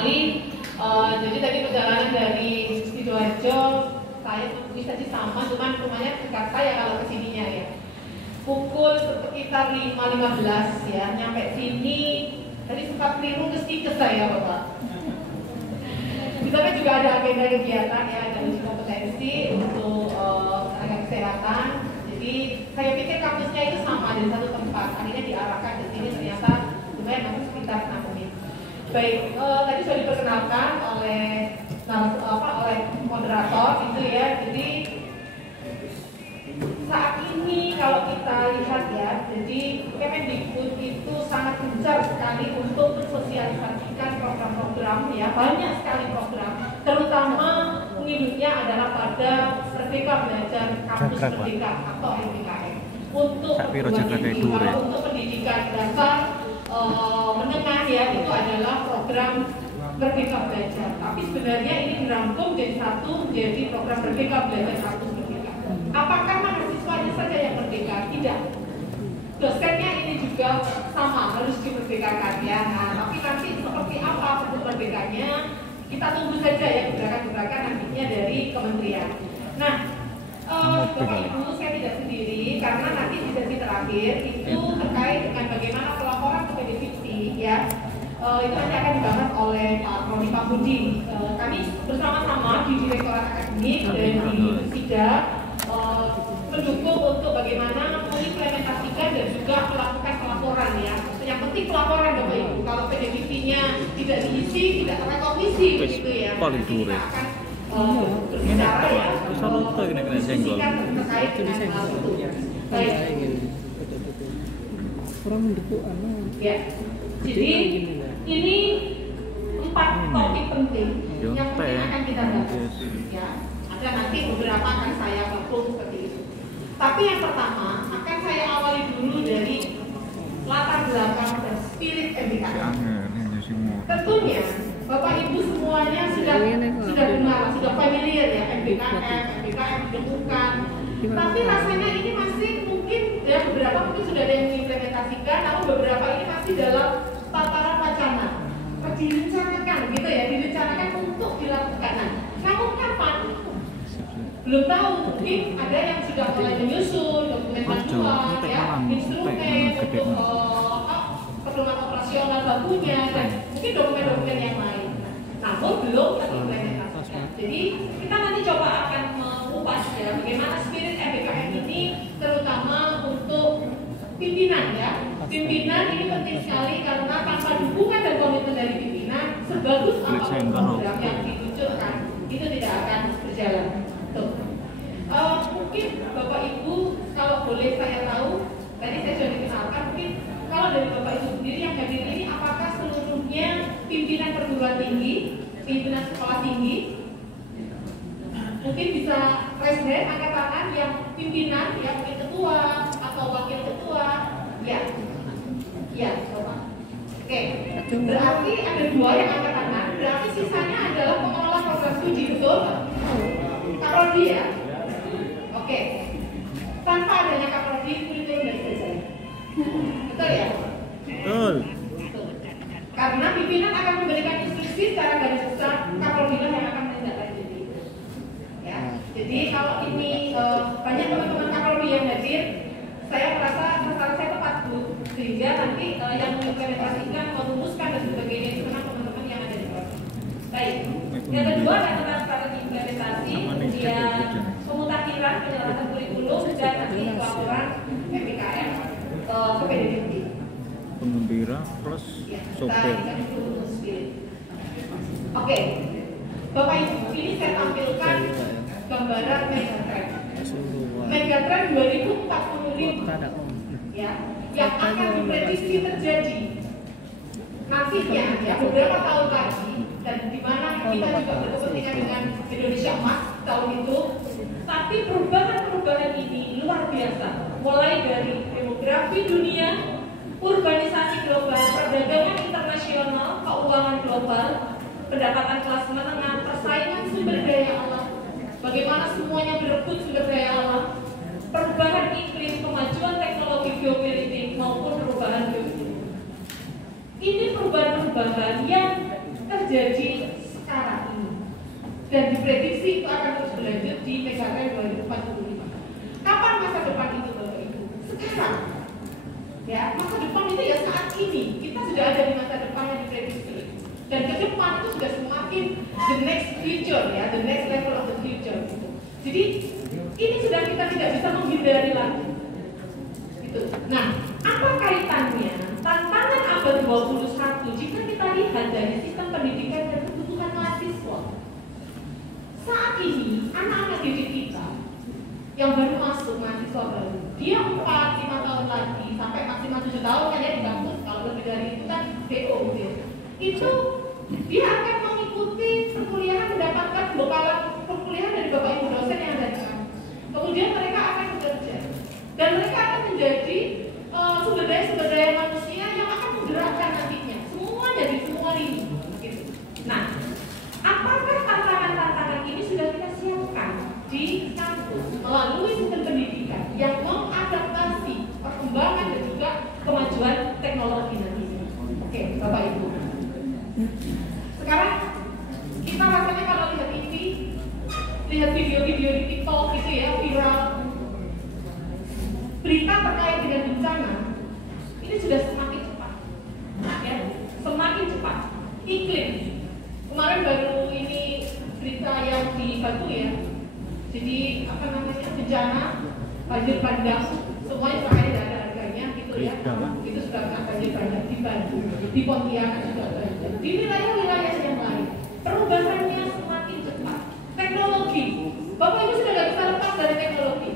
sekali. Jadi tadi perjalanan dari Sidoarjo saya bisa sih sama, cuman rumahnya dekat saya kalau kesininya ya. Pukul sekitar 5.15 ya, nyampe sini tadi sempat keliru ke saya Bapak. Tapi juga ada agenda kegiatan ya, ada uji kompetensi untuk tenaga kesehatan. Jadi saya pikir kampusnya itu sama di satu tempat, akhirnya diarahkan ke sini, ternyata lumayan masuk sekitar 6 menit. Baik, tadi sudah diperkenalkan oleh moderator itu ya. Jadi saat ini kalau kita lihat ya, jadi Kemendikbud itu sangat gencar sekali untuk mensosialisasikan program-program ya, banyak sekali program, terutama penginduknya adalah pada Merdeka Belajar Kampus Merdeka atau MBKM untuk untuk pendidikan dasar menengah ya, itu adalah program Merdeka Belajar. Tapi sebenarnya ini dirangkum jadi satu, menjadi program Merdeka Belajar Kampus Merdeka. Apakah mahasiswanya saja yang merdeka? Tidak. Dosennya ini juga sama, harus dimerdekakan ya. Nah, tapi nanti seperti apa bentuk merdekanya, kita tunggu saja ya gerakan-gerakan nantinya dari kementerian. Nah, Bapak Ibu, saya tidak sendiri karena nanti di sesi terakhir itu terkait dengan bagaimana pelaporan ke PDVC ya. Itu nanti akan dibahas oleh Pak Roni Pambudi. Kami bersama-sama di Direktorat Akademik dan di SIDA mendukung untuk bagaimana mengimplementasikan dan juga melakukan pelaporan ya. Yang penting pelaporan Bapak Ibu. Kalau PDVC-nya tidak diisi, tidak terrekomisi begitu ya. Kita akan berbicara ya. Terkait dengan hal itu. Baik. Kurang mendukung ya. Jadi ini 4 topik penting yang mungkin akan kita bahas ya. Ada nanti beberapa akan saya rangkum seperti itu. Tapi yang pertama akan saya awali dulu dari latar belakang dan spirit MBKM. Tentunya Bapak Ibu semuanya sudah dengar, sudah familiar ya MBKM didengungkan. Tapi rasanya ini masih mungkin ya, beberapa mungkin sudah ada yang mengimplementasikan, namun beberapa ini masih dalam tataran wacana, direncanakan gitu ya, direncanakan untuk dilakukan. Namun kapan? Belum tahu, mungkin ada yang sudah mulai menyusun dokumen panduan, ya, instrumen untuk pedoman operasional bakunya, dan mungkin dokumen-dokumen yang lain. Namun belum terimplementasikan. Jadi kita nanti coba akan mengupas ya, bagaimana spirit MBKM ini, terutama untuk pimpinan ya. Pimpinan ini penting sekali karena tanpa dukungan dan komitmen dari pimpinan, sebagus apapun program yang diluncurkan itu tidak akan berjalan. Mungkin Bapak Ibu kalau boleh saya tahu, tadi saya sudah dikenalkan, mungkin kalau dari Bapak Ibu sendiri yang hadir ini apakah seluruhnya pimpinan perguruan tinggi, pimpinan sekolah tinggi? Mungkin bisa raise hand, angkat tangan yang pimpinan, ya mungkin ketua atau wakil ketua, ya. Ya, Bapak. Oke, berarti ada 2 yang angkat tangan, berarti sisanya adalah pengelola program studi, betul? Kak Rodi ya? Oke, tanpa adanya Kak Rodi, kurikulum dari selesai. Betul ya? Betul. Karena pimpinan akan memberikan instruksi secara garis besar, Kak Rodi lah yang akan menindaklanjuti. Ya, jadi kalau ini banyak teman-teman Kak Rodi yang hadir, saya merasa sasaran saya tepat Bu, sehingga nanti yang mengimplementasikan, merumuskan dan sebagainya itu memang teman-teman yang ada di bawah. Baik. Yang kedua adalah tentang strategi implementasi, kemudian pemutakhiran penyelesaian kurikulum dan nanti laporan MBKM ke PDVC. Pengembira plus sopir. Oke, Bapak Ibu, ini saya tampilkan gambaran Megatrend. Megatrend 2045 ya, yang akan diprediksi terjadi nantinya ya beberapa tahun lagi, dan di mana kita juga berkepentingan dengan Indonesia Emas tahun itu. Tapi perubahan-perubahan ini luar biasa, mulai dari demografi dunia, urbanisasi global, perdagangan internasional, keuangan global, pendapatan kelas menengah, persaingan sumber daya alam, bagaimana semuanya berebut sumber daya alam, perubahan iklim, kemajuan teknologi geopolitik maupun perubahan geopolitik. Ini perubahan-perubahan yang terjadi sekarang ini dan diprediksi itu akan terus berlanjut di megatrend 2045. Kapan masa depan itu Bapak Ibu? Sekarang. Ya, masa depan itu ya saat ini. Kita sudah ada di masa depan yang diprediksi. Dan ke depan itu sudah semakin the next future ya, the next level of the future gitu. Jadi ini sudah kita tidak bisa menghindari lagi. Gitu. Nah, apa kaitannya tantangan abad 21 jika kita lihat dari sistem pendidikan dan kebutuhan mahasiswa? Saat ini anak-anak didik kita yang baru masuk mahasiswa baru, dia 4-5 tahun lagi sampai maksimal 7 tahun kan ya di kampus, kalau lebih dari itu kan DO gitu. Itu dia akan mengikuti perkuliahan, mendapatkan bekalan perkuliahan dari bapak ibu dosen yang ada di kampus. Kemudian mereka akan bekerja dan mereka akan menjadi sumber daya manusia yang akan menggerakkan nantinya semuanya di semua lini. Gitu. Nah, apakah tantangan-tantangan ini sudah kita siapkan di kampus melalui sistem pendidikan yang mengadaptasi perkembangan dan juga kemajuan teknologi nantinya? Oke, Bapak Ibu. Sekarang kita rasanya kalau lihat TV, lihat video-video di TikTok gitu ya, viral, berita terkait dengan bencana ini sudah semakin cepat, ya, semakin cepat. Iklim kemarin baru ini berita yang di Batu ya, jadi apa namanya bencana banjir bandang, semuanya pakai tidak ada harganya gitu ya, itu sudah kena banjir bandang di Batu, di Pontianak juga banjir, di wilayah-wilayah yang lain. Perubahannya semakin cepat. Teknologi, Bapak Ibu sudah tidak bisa lepas dari teknologi.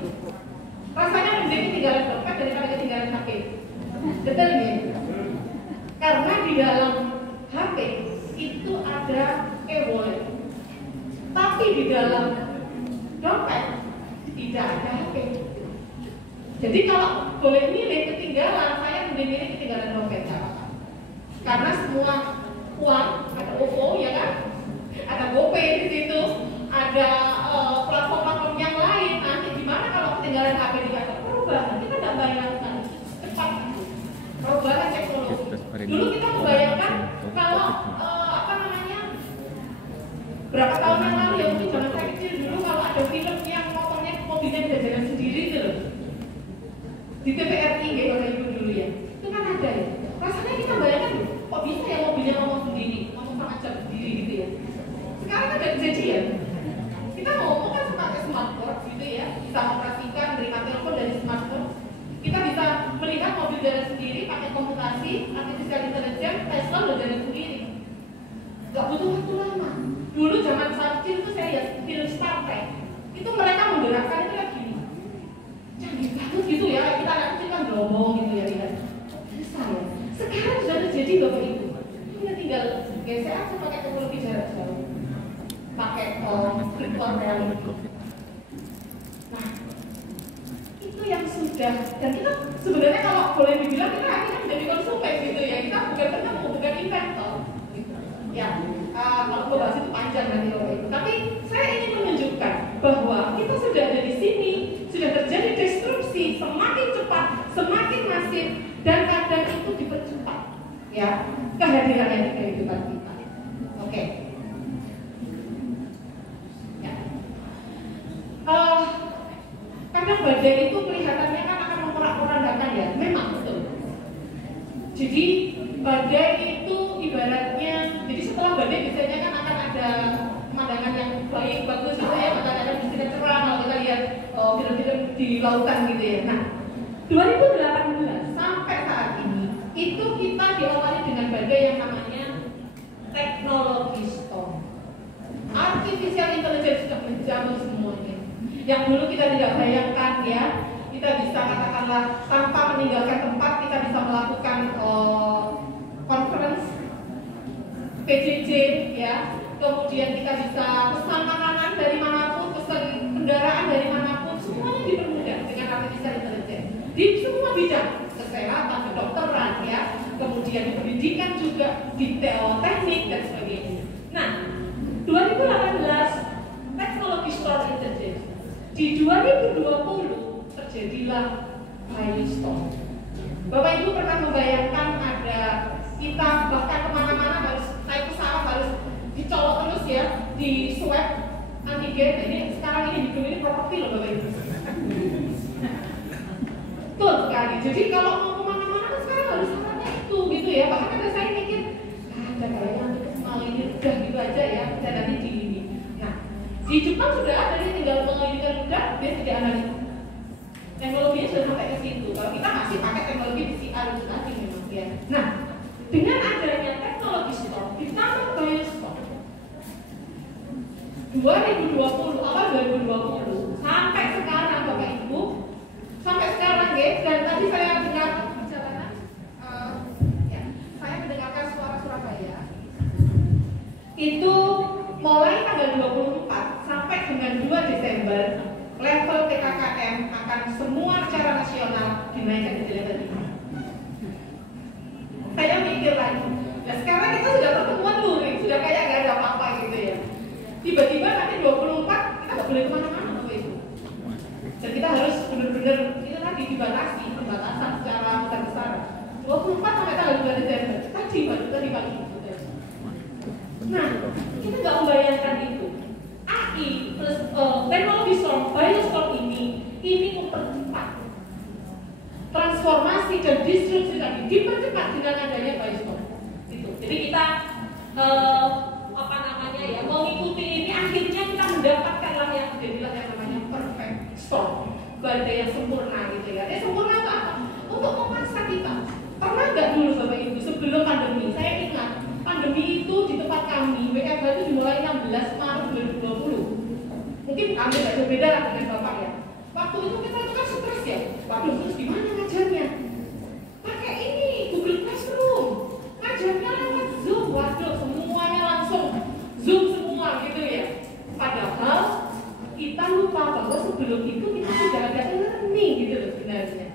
Rasanya mending ketinggalan dompet daripada ketinggalan HP. Betul ya? Karena di dalam HP itu ada e-wallet, tapi di dalam dompet tidak ada HP. Jadi kalau boleh milih ketinggalan, saya mending milih ketinggalan dompet. Karena semua uang ada OVO ya kan, ada GoPay di situ, ada platform-platform yang lain. Nanti gimana kalau ketinggalan HP di kantor? Perubahan kita nggak bayangkan cepat perubahan teknologi. Dulu kita membayangkan kalau apa namanya berapa tahun yang lalu ya, mungkin zaman saya kecil dulu kalau ada film yang mobilnya bisa jalan sendiri gitu loh di TVRI ya kalau ibu dulu ya, itu kan ada ya. Rasanya kita bayangkan kok bisa ya mobilnya ngomong sendiri, ngomong sama jam sendiri gitu ya. Sekarang ada kejadian. Kita ngomong kan pakai smartphone gitu ya, bisa mengoperasikan, menerima telepon dari smartphone. Kita bisa melihat mobil jalan sendiri pakai komputasi, artificial intelligence, Tesla udah jalan sendiri. Gak butuh waktu lama. Dulu zaman saya kecil itu saya lihat film Star Trek, itu mereka menggerakkan itu kayak gini. Canggih banget gitu ya, kita anak kecil kan ngomong gitu ya lihat. Bisa ya. Sekarang sudah terjadi Bapak Ibu. Kita tinggal geser aja pakai teknologi jarak jauh. Pakai virtual reality. Nah, itu yang sudah, dan kita sebenarnya kalau boleh dibilang kita akhirnya menjadi konsumen gitu ya. Kita bukan penemu, bukan inventor. Ya, kalau gue bahas itu panjang nanti Bapak Ibu. Tapi saya ingin menunjukkan bahwa kita sudah ada di sini, sudah terjadi destruksi semakin cepat, semakin masif, dan kadang itu dipercepat. Ya, kehadirannya di kehidupan kita. Oke. Kadang badai itu kelihatannya kan akan memporak-porandakan ya, memang betul. Jadi badai itu ibaratnya, jadi setelah badai biasanya kan akan ada pemandangan yang baik, bagus gitu ya, matahari bisa cerah kalau kita lihat film-film di lautan gitu ya. Nah, 2018 sampai saat ini itu kita diawali dengan badai yang namanya teknologi storm. Artificial intelligence sudah menjamur semuanya. Yang dulu kita tidak bayangkan ya, kita bisa katakanlah tanpa meninggalkan tempat kita bisa melakukan conference, PJJ ya, kemudian kita bisa pesan makanan dari manapun, pesan kendaraan dari manapun, semuanya dipermudah dengan artificial intelligence di semua bidang, kesehatan, kedokteran ya, kemudian pendidikan juga, di teknik dan sebagainya. Nah, 2018 teknologi storm intelligence. Di 2020 terjadilah hailstorm. Bapak Ibu pernah membayangkan ada kita bahkan kemana-mana harus naik pesawat, harus antigen. Ini sekarang ini hidup ini properti loh Bapak Ibu. Betul sekali. Jadi kalau mau kemana-mana kan sekarang harus syaratnya itu gitu ya. Bahkan ada saya mikir, ada kayaknya nanti kemal ini udah gitu aja ya, bisa nanti di ini. Nah, di Jepang sudah ada, dia tinggal mengalirkan udah, dia tidak analis. Teknologinya sudah sampai ke situ. Kalau kita masih pakai teknologi PCR itu tadi memang ya. Nah, dengan adanya teknologi stok ditambah biostok 2020 awal 2020 sampai sekarang Bapak Ibu, sampai sekarang ya. Dan tadi saya dengar perjalanan, ya, saya mendengarkan suara Surabaya itu mulai tanggal 24 sampai dengan 2 Desember level PKKM akan semua secara nasional dinaikkan ke level 5. Saya mikir lagi, nah sekarang kita sudah pertemuan luring, sudah kayak gak ada apa-apa gitu ya. Tiba-tiba nanti 24 kita gak boleh kemana-mana Bapak Ibu. Dan kita harus benar-benar itu tadi dibatasi, pembatasan secara besar-besaran. 24 sampai tanggal 2 Desember tadi pagi gitu. Nah, kita nggak membayangkan itu. AI plus teknologi storm, biostorm ini mempercepat transformasi dan disrupsi tadi, dipercepat dengan adanya biostorm. Gitu. Jadi kita mengikuti ini, akhirnya kita mendapatkanlah yang jadilah yang namanya perfect storm, badai yang sempurna gitu ya. Sempurna itu apa? Untuk memaksa kita. Pernah nggak dulu Bapak Ibu sebelum pandemi? Saya ingat pandemi itu di tempat kami, WFH itu dimulai 16 Maret 2020. Mungkin kami agak beda lah dengan Bapak ya. Waktu itu kita kan stres ya. Waduh, terus gimana ngajarnya? Pakai ini, Google Classroom. Ngajarnya lewat Zoom. Waduh, semuanya langsung Zoom semua gitu ya. Padahal kita lupa bahwa sebelum itu kita sudah ada e-learning gitu loh sebenarnya.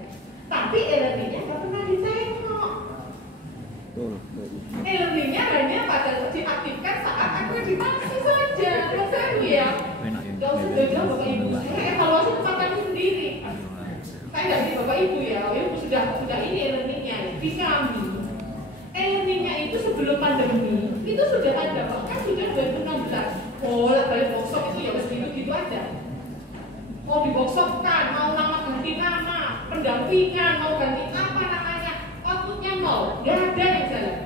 Tapi e-learningnya nggak pernah ditengok. E-learningnya hanya pada diaktifkan saat akreditasi saja. Kan ya. Gak usah jauh-jauh Bapak Ibu. Saya evaluasi tempat kami sendiri. Saya nggak di Bapak Ibu ya. Bapak Ibu sudah ini e-learningnya di kami. E-learningnya itu sebelum pandemi itu sudah ada, bahkan sudah 2016. Oh, balik workshop itu ya begitu aja. Mau diboksokkan, mau nama ganti nama, pendampingan, mau ganti apa namanya, outputnya mau, nggak ada yang jalan.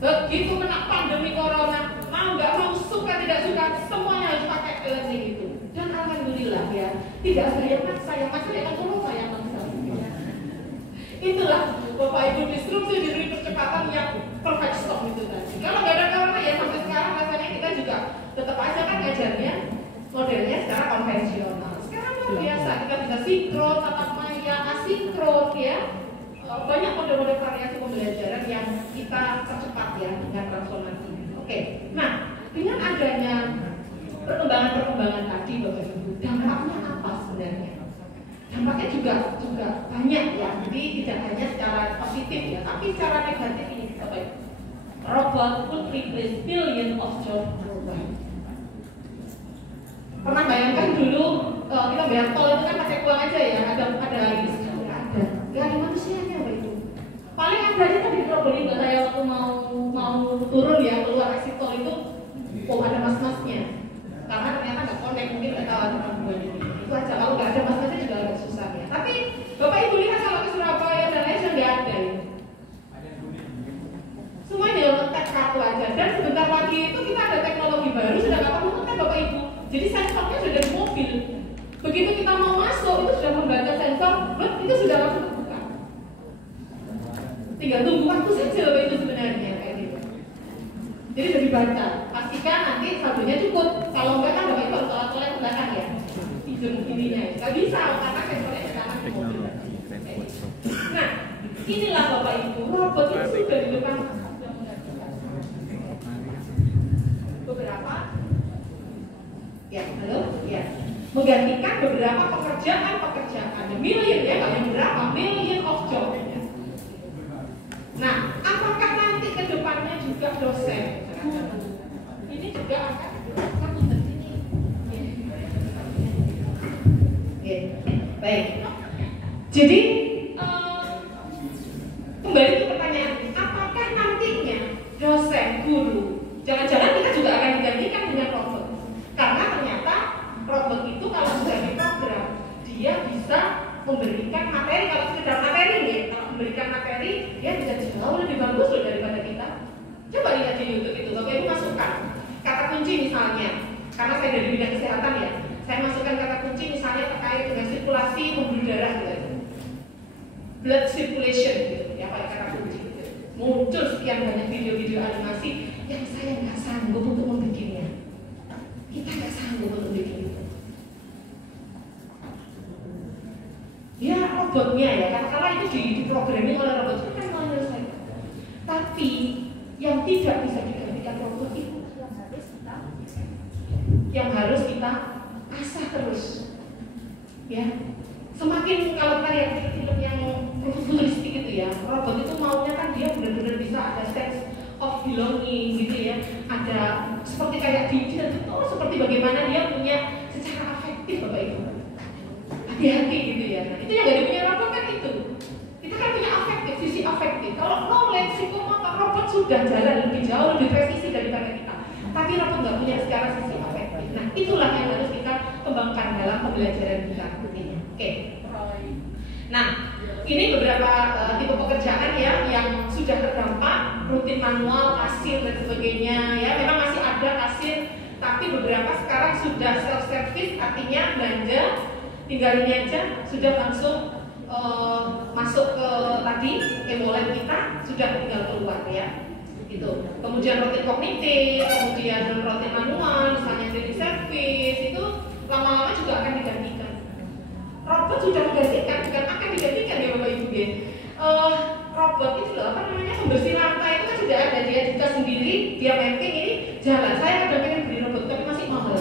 Begitu kena pandemi corona, mau nggak mau, suka tidak suka, semuanya harus pakai e-learning itu. Dan alhamdulillah ya, tidak ada yang maksa yang corona yang maksa. Itulah Bapak Ibu disrupsi diri percepatan yang perfect storm itu tadi. Kalau nggak ada corona ya sampai sekarang rasanya kita juga tetap aja kan ngajarnya modelnya secara konvensional. Sekarang luar biasa, kita bisa sinkron, tatap maya, asinkron ya. Banyak model-model variasi pembelajaran yang kita percepat ya dengan transformasi. Oke, nah dengan adanya perkembangan tadi Bapak Ibu, dampaknya apa sebenarnya? Dampaknya juga banyak ya. Jadi tidak hanya secara positif ya, tapi secara negatif ini Bapak Ibu. Robot could replace billion of jobs worldwide. Pernah bayangkan dulu kita bayar tol itu kan pakai uang aja ya, ada list, nggak ada manusianya Bapak Ibu. Paling ada aja kan di Probolinggo saya waktu mau turun ya keluar exit tol itu, ada mas-masnya. Karena ternyata nggak connect, mungkin nggak tahu ada gangguan ini. Itu aja, kalau nggak ada mas-masnya juga agak susah ya. Tapi Bapak Ibu lihat kalau ke Surabaya dan lain sudah nggak ada ya. Semuanya ngetek kartu aja. Dan sebentar lagi itu kita ada teknologi baru, sudah nggak perlu ngetek Bapak Ibu. Jadi sensornya sudah di mobil. Begitu kita mau masuk itu sudah membaca sensor, itu sudah langsung terbuka. Tinggal tunggu waktu saja Bapak Ibu sebenarnya kayak gitu. Jadi sudah dibaca. Pastikan nanti saldonya cukup. Kalau enggak kan Bapak Ibu harus tolak-tolak ke belakang ya. Hidung ininya. Nggak bisa karena sensornya di kanan di mobil. Nah, inilah Bapak Ibu, robot itu sudah di depan beberapa ya, halo? Ya. Menggantikan beberapa pekerjaan, million ya, nggak yang berapa, million of job. Nah, apakah nanti ke depannya juga dosen? Ini juga akan satu sini. Ya. Baik. Jadi kembali ke pertanyaan, apakah nantinya dosen, guru, jangan-jangan kita juga akan digantikan dengan robot? Karena ternyata misalnya, karena saya dari bidang kesehatan ya, saya masukkan kata kunci misalnya terkait dengan sirkulasi pembuluh darah gitu, blood circulation gitu, ya pakai kata kunci gitu. Muncul sekian banyak video-video animasi yang saya nggak sanggup untuk membikinnya. Kita nggak sanggup untuk bikin itu. Ya robotnya ya, karena itu diprogramming oleh robot itu kan menyelesaikan. Tapi yang tidak bisa digantikan robot itu yang harus kita asah terus. Ya, semakin kalau kita lihat film yang futuristik itu ya, robot itu maunya kan dia benar-benar bisa ada sense of belonging gitu ya, ada seperti kayak di itu seperti bagaimana dia punya secara afektif Bapak Ibu. Hati-hati gitu ya. Nah, itu yang gak punya robot kan itu. Kita kan punya afektif, sisi afektif. Kalau knowledge, psikomotor, robot sudah jalan lebih jauh, lebih presisi daripada kita. Tapi robot nggak punya secara sisi afektif. Nah, itulah yang harus kita kembangkan dalam pembelajaran kita nantinya. Oke. Nah, ini beberapa tipe pekerjaan ya yang sudah terdampak, rutin manual, kasir dan sebagainya ya. Memang masih ada kasir, tapi beberapa sekarang sudah self service, artinya belanja tinggal ini aja sudah langsung masuk ke tadi e-wallet kita, sudah tinggal keluar ya. Gitu. Kemudian rutin kognitif, kemudian rutin manual, misalnya cleaning service itu lama-lama juga akan digantikan. Robot sudah menggantikan, bukan akan digantikan ya Bapak Ibu ya. Robot itu loh, apa namanya, pembersih lantai itu kan sudah ada, dia juga sendiri, dia mapping ini jalan. Saya ada pengen beli robot tapi masih mahal.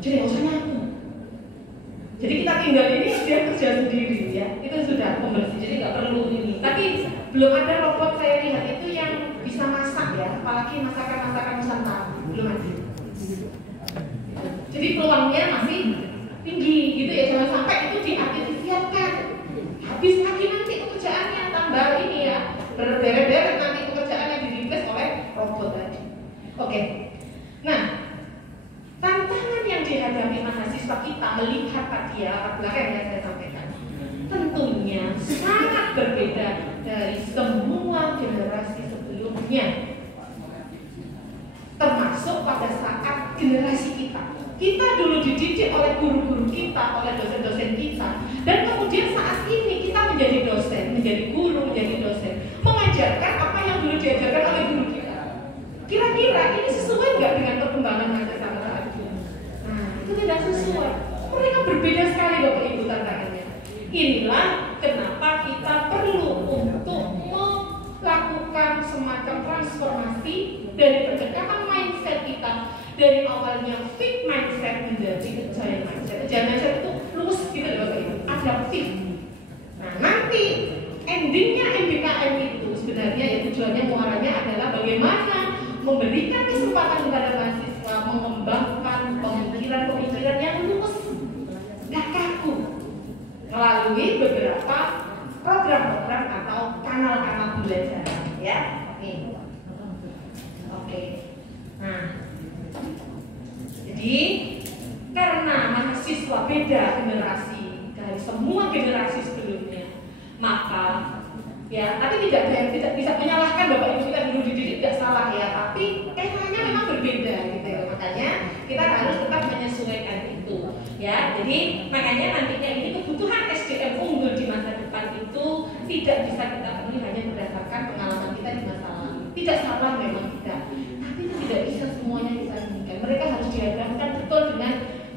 Jadi nggak usah nyapu. Jadi kita tinggal ini dia kerja sendiri ya. Itu sudah pembersih, jadi nggak perlu ini. Tapi belum ada robot saya lihat itu yang bisa masak ya, apalagi masakan-masakan Nusantara belum ada. Jadi peluangnya masih tinggi gitu ya, jangan sampai itu diartificialkan. Habis lagi nanti pekerjaannya tambah ini ya, berderet-deret nanti pekerjaannya di-replace oleh robot tadi. Oke. Nah, tantangan yang dihadapi mahasiswa kita melihat tadi ya, latar belakang yang saya sampaikan, tentunya sangat berbeda dari semua generasi sebelumnya. Termasuk pada saat generasi kita. Kita dulu dididik oleh guru-guru kita, oleh dosen-dosen kita, dan kemudian saat ini kita menjadi dosen, menjadi guru, menjadi dosen, mengajarkan apa yang dulu diajarkan oleh guru kita. Kira-kira ini sesuai nggak dengan perkembangan masa saat ini? Nah, itu tidak sesuai. Mereka berbeda sekali Bapak Ibu tantangannya. Inilah kenapa kita perlu untuk melakukan semacam transformasi dari pendekatan mindset kita. Dari awalnya fixed mindset menjadi agile mindset. Agile mindset itu lurus gitu loh Bapak Ibu, adaptif. Nah nanti endingnya MBKM itu sebenarnya ya tujuannya muaranya adalah bagaimana memberikan kesempatan kepada mahasiswa mengembangkan pemikiran-pemikiran yang lurus, nggak kaku, melalui beberapa program-program atau kanal-kanal pembelajaran ya. Nih. Oke. Nah. Jadi karena mahasiswa beda generasi dari semua generasi sebelumnya, maka ya, tapi tidak bisa menyalahkan Bapak Ibu kita dulu dididik tidak salah ya, tapi eranya memang berbeda gitu ya, makanya kita harus tetap menyesuaikan itu ya. Jadi makanya nantinya ini kebutuhan SDM unggul di masa depan itu tidak bisa kita penuhi hanya berdasarkan pengalaman kita di masa lalu. Tidak salah memang tidak, tapi itu tidak bisa semuanya kita inginkan. Mereka harus dihadapkan betul dengan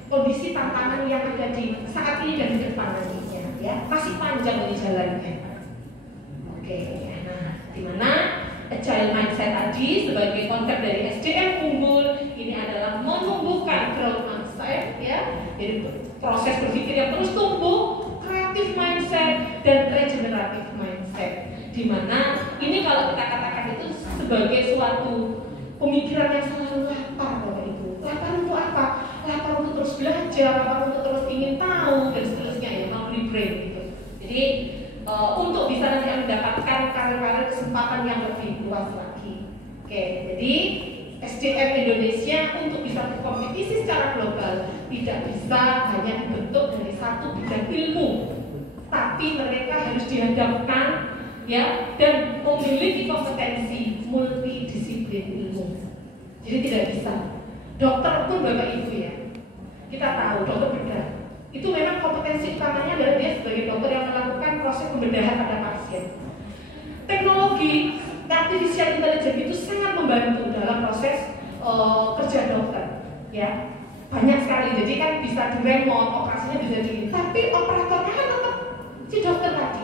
kondisi tantangan yang ada di saat ini dan di depan nantinya ya. Masih panjang ini jalannya. Oke, nah dimana agile mindset tadi sebagai konsep dari SDM unggul ini adalah menumbuhkan growth mindset ya, jadi proses berpikir yang terus tumbuh, kreatif mindset dan regeneratif mindset. Dimana ini kalau kita katakan itu sebagai suatu pemikiran yang selalu lapar Bapak Ibu. Lapar untuk apa? Lapar untuk terus belajar, lapar untuk terus ingin tahu dan seterusnya ya, melalui brain gitu. Jadi untuk bisa nanti mendapatkan karir-karir kesempatan yang lebih luas lagi. Oke, jadi SDM Indonesia untuk bisa berkompetisi secara global tidak bisa hanya dibentuk dari satu bidang ilmu, tapi mereka harus dihadapkan ya dan memiliki kompetensi multidisiplin ilmu. Jadi tidak bisa Dokter pun Bapak Ibu ya, kita tahu dokter bedah itu memang kompetensi utamanya adalah dia sebagai dokter yang melakukan proses pembedahan pada pasien. Teknologi artificial intelligence itu sangat membantu dalam proses kerja dokter, ya banyak sekali. Jadi kan bisa di remote, operasinya bisa di, tapi operatornya kan tetap si dokter tadi.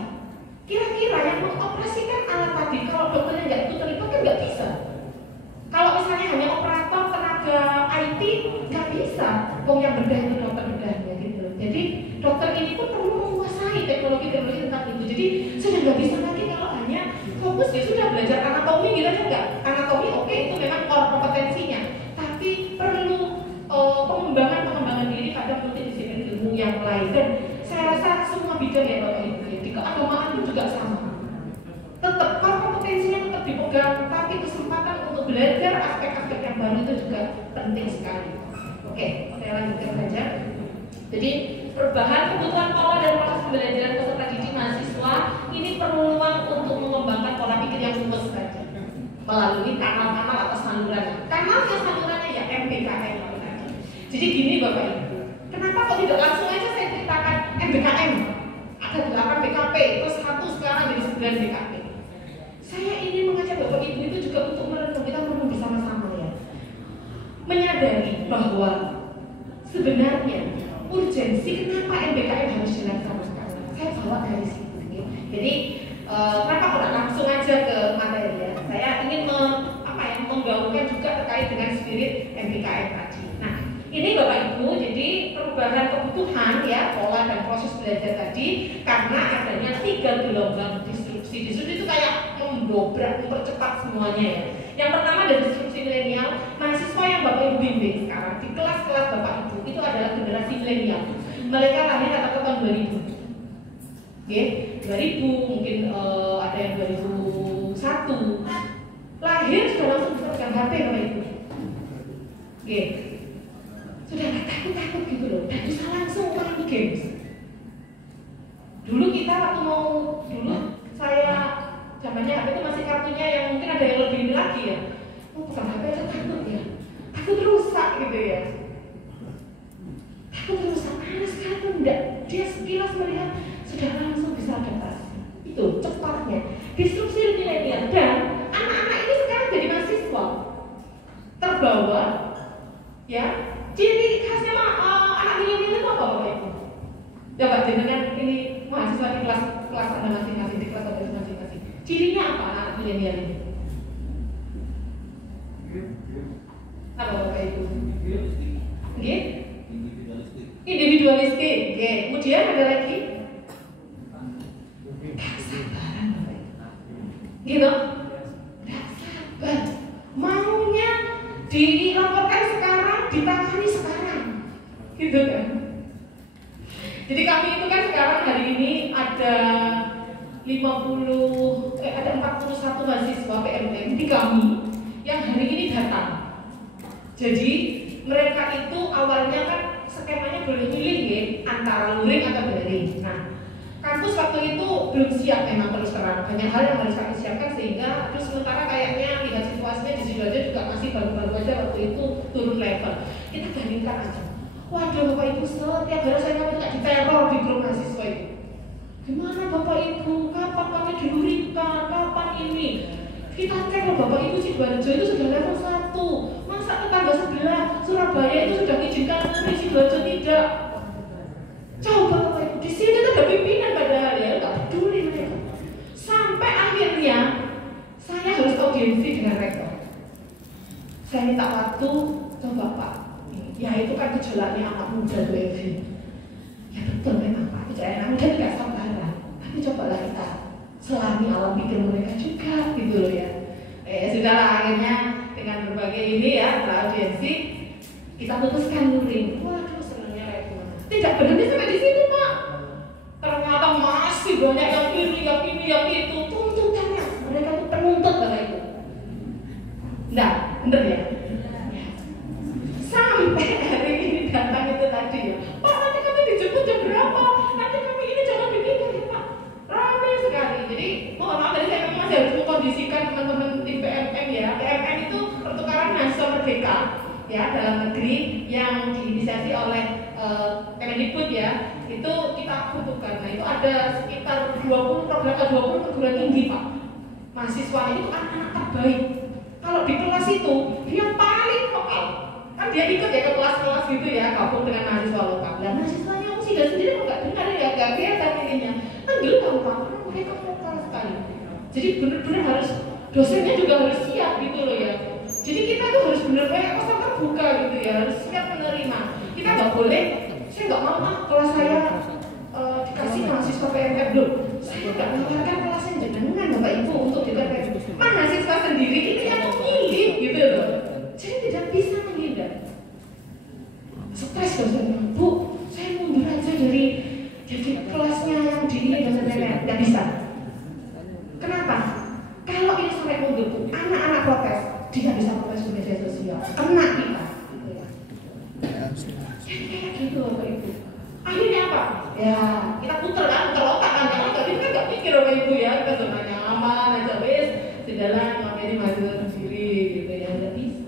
Kira-kira yang mengoperasikan alat tadi, kalau dokternya nggak ikut terlibat kan nggak bisa. Kalau misalnya hanya operator tenaga IT nggak bisa, yang bedah itu dokter bedahnya gitu. Jadi dokter ini pun perlu menguasai teknologi tentang itu. Jadi sudah nggak bisa lagi kalau hanya fokus ya sudah belajar anatomi gitu kan nggak. Anatomi oke, itu memang core kompetensinya, tapi perlu pengembangan diri pada multidisiplin ilmu yang lain. Dan saya rasa semua bidang ya Bapak Ibu ya, di keagamaan pun juga sama. Tetap core kompetensinya tetap dipegang, tapi kesempatan untuk belajar aspek-aspek yang baru itu juga penting sekali. Oke, saya lanjutkan saja. Jadi perubahan kebutuhan pola dan proses pembelajaran peserta didik mahasiswa ini peluang untuk mengembangkan pola pikir yang luwes saja melalui kanal-kanal atau saluran. Salurannya ya MBKM tadi. Jadi gini Bapak Ibu, kenapa kok tidak langsung aja saya ceritakan MBKM? Ada 8 BKP, terus 1 sekarang jadi 9 BKP. Saya ingin mengajak Bapak Ibu itu juga untuk merenung, kita merenung bersama-sama ya, menyadari bahwa sebenarnya urgensi kenapa MBKM harus dilaksanakan. Saya bawa dari situ. Ya. Jadi kenapa kok langsung aja ke materi ya? Saya ingin menggaungkan juga terkait dengan spirit MBKM tadi. Nah, ini Bapak Ibu, jadi perubahan kebutuhan ya pola dan proses belajar tadi karena adanya 3 gelombang disrupsi. Disrupsi itu kayak mendobrak, mempercepat semuanya ya. Yang pertama dari disrupsi milenial, mahasiswa yang Bapak Ibu bimbing sekarang di kelas-kelas Bapak Ibu itu adalah generasi milenial. Mereka lahir kata tahun 2000. Oke, 2000 mungkin ada yang 2001. Lahir sudah langsung bisa pegang HP Bapak Ibu. Oke. Sudah nggak takut-takut gitu loh, dan bisa langsung main games. Dulu kita waktu saya zamannya HP itu masih kartunya yang mungkin ada yang lebih ini lagi ya. Bukan HP aja takut ya, takut rusak gitu ya. Takut rusak, sekarang tuh enggak. Dia sekilas melihat sudah langsung bisa adaptasi. Itu cepatnya. Disrupsi milenial dan anak-anak ini sekarang jadi mahasiswa terbawa ya. Ciri khasnya anak milenial itu apa Bapak Ibu? Coba jenengan ini mahasiswa di kelas Anda masing-masing, di kelas Anda masing-masing. Cirinya apa anak milenial ini? Apa Bapak Ibu? Oke? Individualistik. Oke. Kemudian ada lagi kesabaran Bapak Ibu. Gitu? Gak sabar. Maunya dilaporkan sekarang, ditangani sekarang. Gitu kan? Jadi kami itu kan sekarang hari ini ada 41 mahasiswa PMM di kami yang hari ini datang. Jadi mereka itu awalnya kan skemanya boleh milih ya, antara luring atau daring. Nah, kampus waktu itu belum siap memang terus terang. Banyak hal yang harus kami siapkan sehingga terus sementara kayaknya lihat situasinya di situ aja juga masih baru-baru aja waktu itu turun level. Kita bandingkan aja. Waduh Bapak Ibu, setiap hari saya kami tidak diteror di grup mahasiswa itu. Gimana Bapak Ibu, kapan kami dilurikan, kapan ini? Kita cek loh Bapak Ibu, Sidoarjo itu sudah level 1. Masa tetangga sebelah Surabaya itu sudah mengizinkan luri, Sidoarjo tidak? Coba Bapak Ibu, di sini tuh ada pimpinan padahal ya, nggak peduli mereka. Sampai akhirnya saya harus audiensi dengan rektor. Saya minta waktu, coba Pak. Ya itu kan gejolaknya anak muda tuh Evi. Ya betul memang Pak, gejolak anak muda tidak sabaran. Tapi cobalah kita selami alam pikir mereka juga gitu loh ya. Sudahlah akhirnya dengan berbagai ini ya, setelah audiensi kita putuskan luring. Waduh senangnya kayak gimana? Tidak berhenti sampai di situ Pak. Ternyata masih banyak yang ini, yang itu. Tuntutannya mereka tuh penuntut Bapak Ibu. Enggak, bener ya? Sampai hari ini datang itu tadi ya, Pak nanti kami dijemput jam berapa? Nanti kami ini jangan begitu ya Pak. Ramai sekali. Jadi mohon maaf tadi saya masih harus mengkondisikan teman-teman di PMM ya. PMM itu pertukaran mahasiswa merdeka ya dalam negeri yang diinisiasi oleh Kemendikbud ya, itu kita butuhkan. Nah itu ada sekitar 20 perguruan tinggi Pak. Mahasiswa itu anak-anak terbaik. Kalau di kelas itu dia paling vokal. Kan dia ikut ya ke kelas-kelas gitu ya, gabung dengan mahasiswa lokal. Dan mahasiswanya sudah sendiri kok nggak dengar ya, nggak kelihatan ininya. Tenggelam Pak, karena mereka vokal sekali. Jadi benar-benar harus dosennya juga harus siap gitu loh ya. Jadi kita tuh harus benar-benar pasar terbuka gitu ya, harus siap menerima. Kita nggak boleh, saya nggak mau kelas saya dikasih mahasiswa PMF dulu. Saya nggak menawarkan kelas yang jenengan Bapak Ibu untuk juga mahasiswa sendiri ini yang memilih gitu loh. Jadi tidak bisa menghindar. Stres dosen, Bu, saya mundur aja dari kelasnya yang di dosen PMF, nggak bisa. Kenapa? Kalau ini sampai mundur, anak-anak protes, dia bisa protes di media sosial, kena kita. Jadi kayak gitu Bapak Ibu. Akhirnya apa? Ya kita puter otak kan, karena tadi kan nggak pikir Bapak Ibu ya, kita zonanya aman aja wes, sejalan materi mahasiswa sendiri gitu ya, nggak bisa.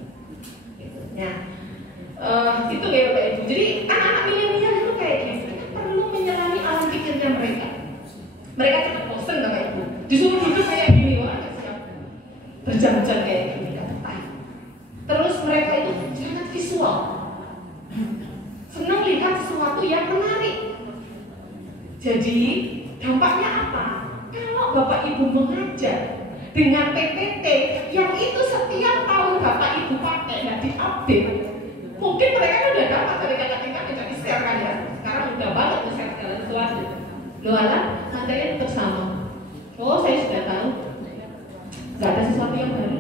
Gitu. Nah, itu ya Bapak Ibu. Jadi anak-anak milenial itu kayak gitu, kita perlu menyelami alam pikirnya mereka. Mereka cepat bosan Bapak Ibu, disuruh duduk kayak gini, wah nggak siap. Berjam-jam kayak gini, nggak betah. Terus mereka itu sangat visual. Senang lihat sesuatu yang menarik. Jadi dampaknya apa? Kalau Bapak Ibu mengajar dengan PPT yang itu setiap tahun Bapak Ibu pakai dan diupdate, mungkin mereka udah dapat dari kakak-kakak tidak di-share kan ya. Sekarang udah banget nge-share segala sesuatu. Loh alam, materinya tetap sama. Oh saya sudah tahu. Gak ada sesuatu yang baru.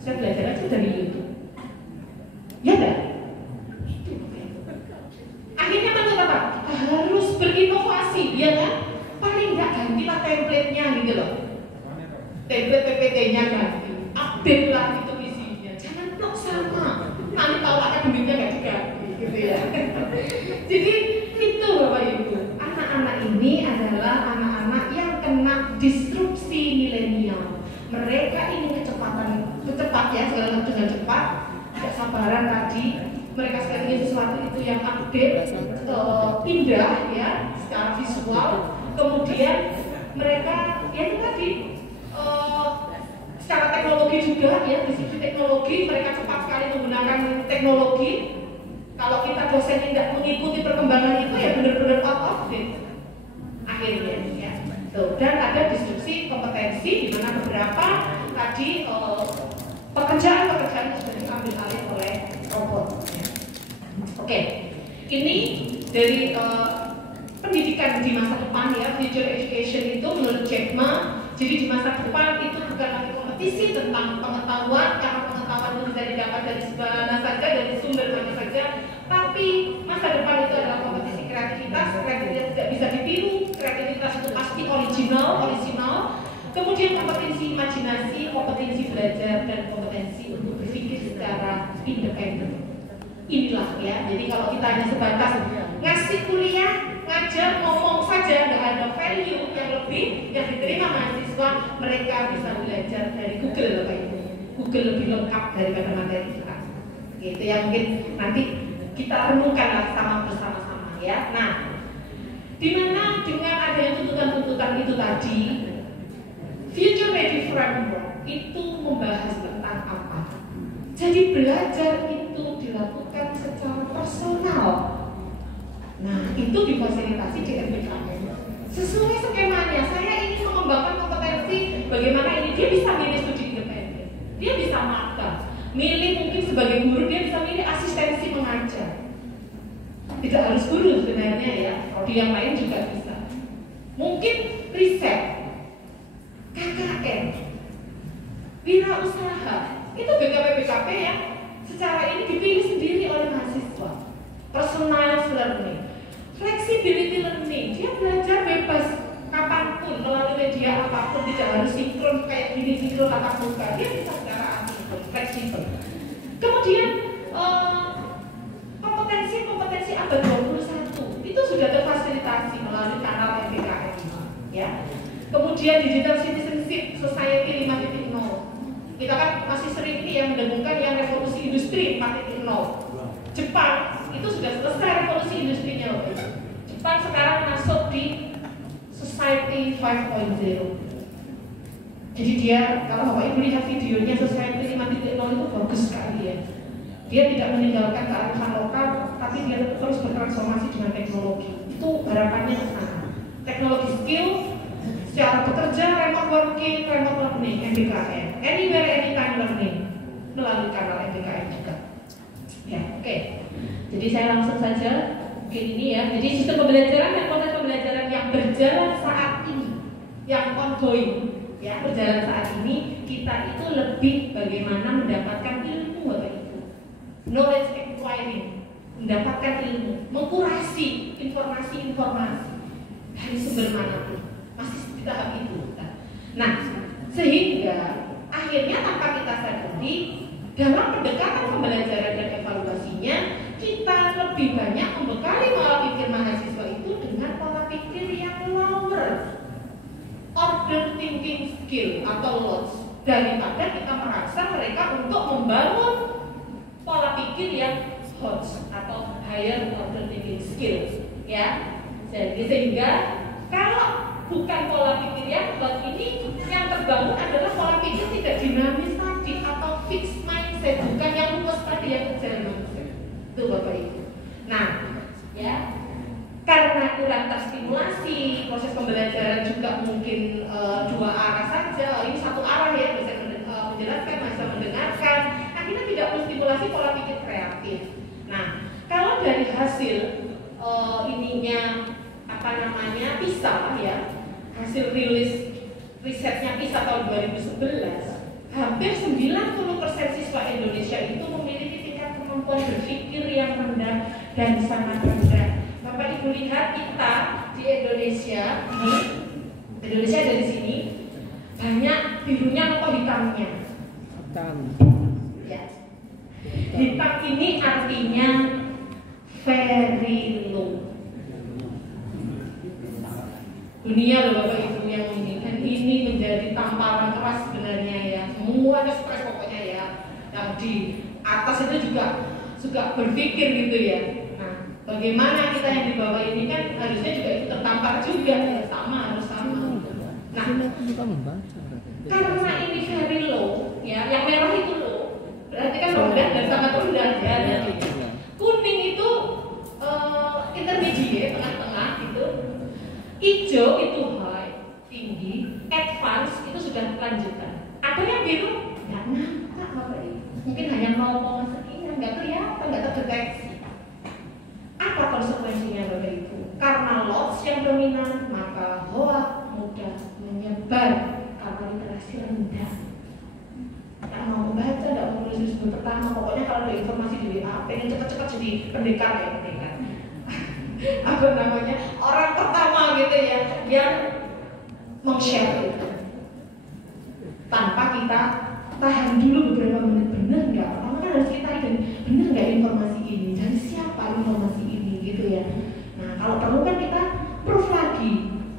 Saya belajar aja dari YouTube. Ya enggak? Akhirnya menurut apa? Kita harus berinovasi, ya kan? Paling nggak gantilah template-nya gitu loh. Template PPT-nya ganti, update lah itu isinya. Jangan blok sama. Nanti tahu akademiknya nggak diganti, gitu ya. Jadi itu Bapak Ibu. Anak-anak ini adalah anak-anak yang kena disrupsi milenial. Mereka ingin cepat ya, segala dengan cepat. Tidak sabaran tadi. Mereka sekarang ingin sesuatu itu yang update, indah ya, secara visual. Kemudian mereka ya itu tadi secara teknologi juga ya, di sisi teknologi mereka cepat sekali menggunakan teknologi. Kalau kita dosen tidak mengikuti perkembangan itu ya benar-benar out of date akhirnya ya. Tuh, dan ada disrupsi kompetensi di mana beberapa tadi pekerjaan-pekerjaan sudah diambil alih oleh robot. Oke, ini dari pendidikan di masa depan ya, future education itu menurut Jack Ma. Jadi di masa depan itu bukan lagi kompetisi tentang pengetahuan, karena pengetahuan itu bisa didapat dari mana saja, dari sumber mana saja. Tapi masa depan itu adalah kompetisi kreativitas. Kreativitas tidak bisa ditiru, kreativitas itu pasti original. Kemudian kompetensi imajinasi, kompetensi belajar, dan kompetensi untuk berpikir secara independen. Inilah ya, jadi kalau kita hanya sebatas ngasih kuliah, ngajar, ngomong saja, nggak ada value yang lebih yang diterima mahasiswa, mereka bisa belajar dari Google Bapak Ibu. Google lebih lengkap daripada materi kita. Gitu ya, mungkin nanti kita renungkan bersama-sama ya. Nah, dimana dengan adanya tuntutan-tuntutan itu tadi, Future Ready Framework itu membahas tentang apa? Jadi belajar itu dilakukan secara personal. Nah, itu difasilitasi DMPKM. Sesuai skemanya, saya ingin mengembangkan kompetensi bagaimana ini dia bisa milih studi independen, dia bisa magang, milih mungkin sebagai guru, dia bisa milih asistensi mengajar. Tidak harus guru sebenarnya ya, prodi yang lain juga bisa. Mungkin riset, KKN, wirausaha, itu BKP ya. Secara ini dipilih sendiri oleh mahasiswa. Personalized learning, flexibility learning, dia belajar bebas kapanpun melalui media apapun, tidak harus sinkron kayak gini, sinkron tatap muka, dia bisa secara asinkron, fleksibel. Kemudian kompetensi abad 21 itu sudah terfasilitasi melalui kanal MPKM ya. Kemudian digital citizenship society 5.0, kita kan masih sering ini yang mendengungkan yang revolusi industri 4.0. Jepang itu sudah selesai revolusi industrinya. Jepang sekarang masuk di Society 5.0. Jadi dia, kalau Bapak Ibu lihat videonya Society 5.0 itu bagus sekali ya. Dia tidak meninggalkan kearifan lokal, tapi dia terus bertransformasi dengan teknologi. Itu harapannya ke sana. Teknologi skill, secara bekerja, remote working, remote learning, MBKM, anywhere, anytime learning, melalui kanal MBKM juga. Ya, oke. Jadi saya langsung saja, mungkin ini ya. Jadi sistem pembelajaran dan konten pembelajaran yang berjalan saat ini, yang ongoing, ya berjalan saat ini, kita itu lebih bagaimana mendapatkan ilmu, Bapak Ibu. Knowledge acquiring, mendapatkan ilmu, mengkurasi informasi-informasi dari sumber manapun, masih di tahap itu. Nah, sehingga akhirnya tanpa kita sadari dalam pendekatan pembelajaran dan evaluasinya, kita lebih banyak membekali pola pikir mahasiswa itu dengan pola pikir yang lower order thinking skill atau LOTS, daripada kita meraksa mereka untuk membangun pola pikir yang HOTS atau higher order thinking skills, ya. Jadi sehingga kalau bukan pola pikir yang HOTS ini, yang terbangun adalah pola pikir tidak dinamis tadi atau fixed mindset, bukan yang luas tadi yang kecil mindset. Itu Bapak Ibu. Nah, ya. Karena kurang terstimulasi, proses pembelajaran juga mungkin dua arah saja. Ini satu arah ya, bisa menjelaskan, bisa mendengarkan. Akhirnya tidak menstimulasi pola pikir kreatif. Nah, kalau dari hasil ininya apa namanya PISA ya, hasil rilis risetnya PISA tahun 2011, hampir 90% siswa Indonesia itu memiliki tingkat kemampuan berpikir yang rendah dan sangat rendah. Bapak Ibu lihat kita di Indonesia ada di sini banyak birunya atau hitamnya. Ya. Hitam ini artinya very low. Dunia loh Bapak Ibu yang ini, dan ini menjadi tamparan keras sebenarnya ya. Semuanya stres pokoknya ya. Yang di atas itu juga berpikir gitu ya. Bagaimana kita yang di bawah ini kan harusnya juga ikut tertampar juga ya, harus sama. Nah, karena ini very low, ya, yang merah itu low, berarti kan rendah dan sangat rendah ya. Kuning itu intermediate, tengah-tengah gitu. Hijau itu high, tinggi. Advance itu sudah lanjutan. Ada yang biru, nggak nampak Bapak Ibu. Mungkin hanya 0, sekian, nggak kelihatan, nggak terdeteksi. Apa konsekuensinya Bapak Ibu? Karena LOTS yang dominan, maka hoak mudah menyebar karena literasi rendah. Tidak mau membaca, tidak mau menulis disebut pertama. Pokoknya kalau ada informasi di WA, pengen cepat-cepat jadi pendekar ya, pendekar. Apa namanya? Orang pertama gitu ya, yang meng-share itu. Tanpa kita tahan dulu beberapa menit, benar nggak? Pertama kan harus kita benar nggak informasi ini? Dari siapa informasi ini gitu ya? Nah kalau perlu kan kita proof lagi,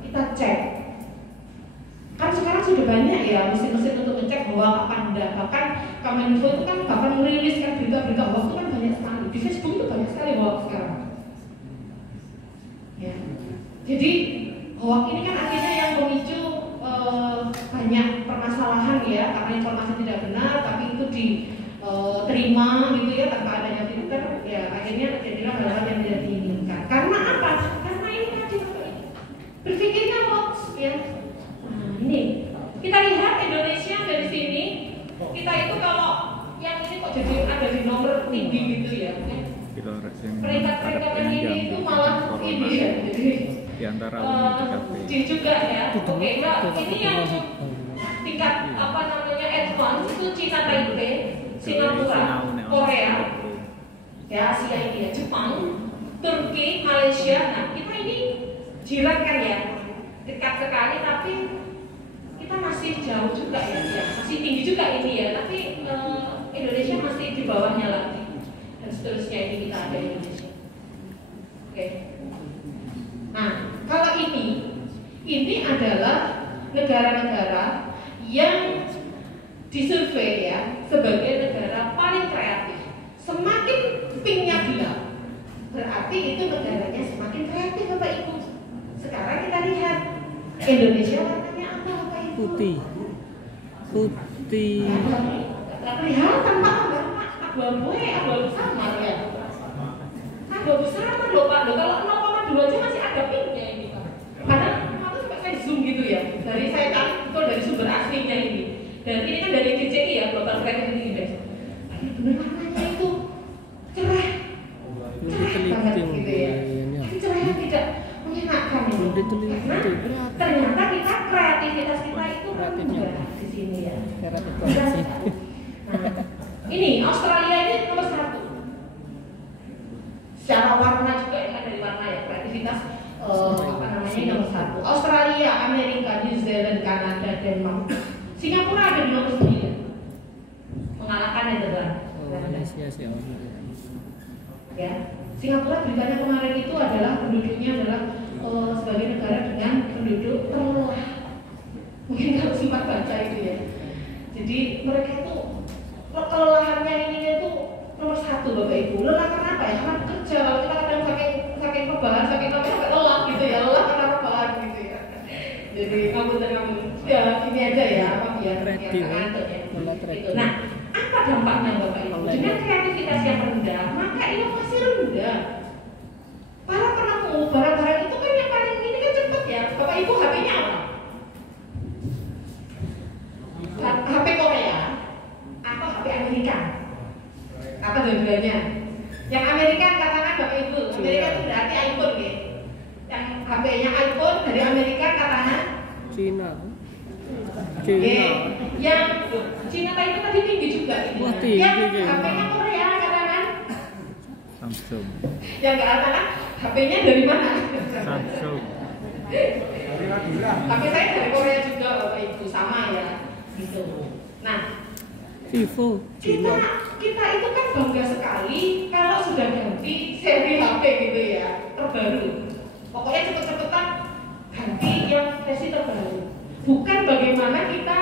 kita cek. Kan sekarang sudah banyak ya mesin-mesin untuk ngecek hoax apa enggak. Bahkan Kominfo itu kan bahkan meriliskan berita-berita hoax itu kan banyak sekali. Di Facebook itu banyak sekali hoax sekarang. Ya. Jadi hoax ini kan akhirnya yang memicu banyak permasalahan ya, karena informasi tidak benar tapi itu diterima gitu ya tanpa adanya filter, ya akhirnya terjadilah hal-hal yang tidak diinginkan. Karena apa? Karena ini tadi berpikirnya hoax ya. Nah, ini kita lihat Indonesia dari sini, kita itu kalau yang ini kok jadi ada di nomor tinggi gitu ya. Peringkat-peringkatan ini itu malah ini ya. Jadi di antara juga ya. Oke, nah, ini yang tingkat apa namanya advance itu Cina Taipei, Singapura, Korea, ya Asia ini ya, Jepang, Turki, Malaysia. Nah kita ini jiran kan ya, dekat sekali, tapi kita masih jauh juga ya, masih tinggi juga ini ya, tapi Indonesia masih di bawahnya lagi, dan seterusnya ini kita ada di Indonesia. Oke. Nah kalau ini adalah negara-negara yang disurvei ya sebagai negara paling kreatif. itu negaranya semakin kreatif Bapak Ibu. Sekarang kita lihat Indonesia warnanya apa Bapak Ibu? Putih. Nggak kelihatan Pak, abu-abu samar ya. Abu-abu samar loh Pak, kalau 0,2 aja masih ada pinknya ini Pak. Karena aku suka saya zoom gitu ya, dari saya tahu itu dari sumber aslinya ini. Dan ini kan dari GCI ya, Global Creativity Index. Benar warnanya itu cerah banget gitu ya. Cerahnya tidak menyenangkan ini. Karena ternyata kita kreativitas kita itu rendah di sini ya. Nah, ini Australia ini nomor 1. Secara warna juga ini kan dari warna ya, kreativitas apa namanya ini nomor 1. Australia, Amerika, New Zealand, Kanada, Denmark. Singapura ada di nomor 9. Mengalahkan Netherlands. Indonesia sih Ya, Singapura beritanya kemarin itu adalah penduduknya adalah sebagai negara dengan penduduk terlelah. Mungkin kalau sempat baca itu ya. Jadi mereka itu kelelahannya ini itu nomor 1 Bapak Ibu. Lelah karena apa ya? Karena kerja. Kalau kita kadang saking rebahan, saking sampai lelah gitu ya. Lelah karena rebahan gitu ya. Jadi kamu ya ini aja ya, apa biar ngantuk ya. Gitu. Nah, apa dampaknya Bapak Ibu? Dengan kreativitas yang rendah, maka inovasi rendah. Para penemu barang-barang itu kan yang paling ini kan cepat ya. Bapak Ibu HP-nya apa? HP Korea atau HP Amerika? Apa dua-duanya? Yang Amerika katakan Bapak Ibu, Amerika itu berarti iPhone ya. Yang HP-nya iPhone dari Amerika katakan Cina. Yang Cina itu tadi tinggi juga ini. Yang HP-nya Korea katakan Samsung. Yang nggak katakan HP-nya dari mana? Samsung. HP saya dari Korea juga Bapak Ibu, sama ya. Gitu. Nah, Vivo. kita itu kan bangga sekali kalau sudah ganti seri HP gitu ya, terbaru. Pokoknya cepet-cepetan ganti yang versi terbaru. Bukan bagaimana kita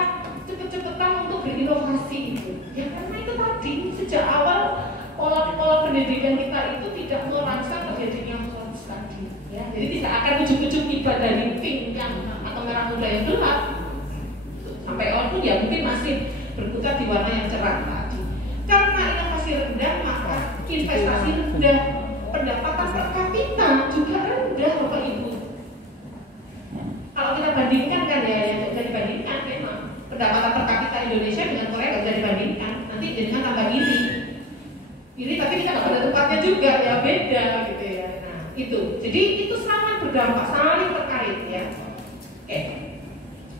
cepet-cepetan untuk berinovasi itu. Ya karena itu tadi sejak awal pola pendidikan kita itu tidak merangsang terjadinya hoax tadi. Ya, jadi tidak akan ujuk-ujuk tiba dari pink yang atau merah muda yang gelap. Sampai orang pun ya mungkin masih berputar di warna yang cerah tadi. Karena inovasi rendah maka investasi rendah, pendapatan per kapita juga rendah Bapak Ibu. Kalau kita bandingkan kan ya, yang bisa dibandingkan memang pendapatan per kapita Indonesia dengan Korea nggak bisa dibandingkan. Nanti jadinya tambah iri tapi kita nggak pada tempatnya juga ya, beda gitu ya. Nah itu, jadi itu sangat berdampak, saling terkait ya. Oke.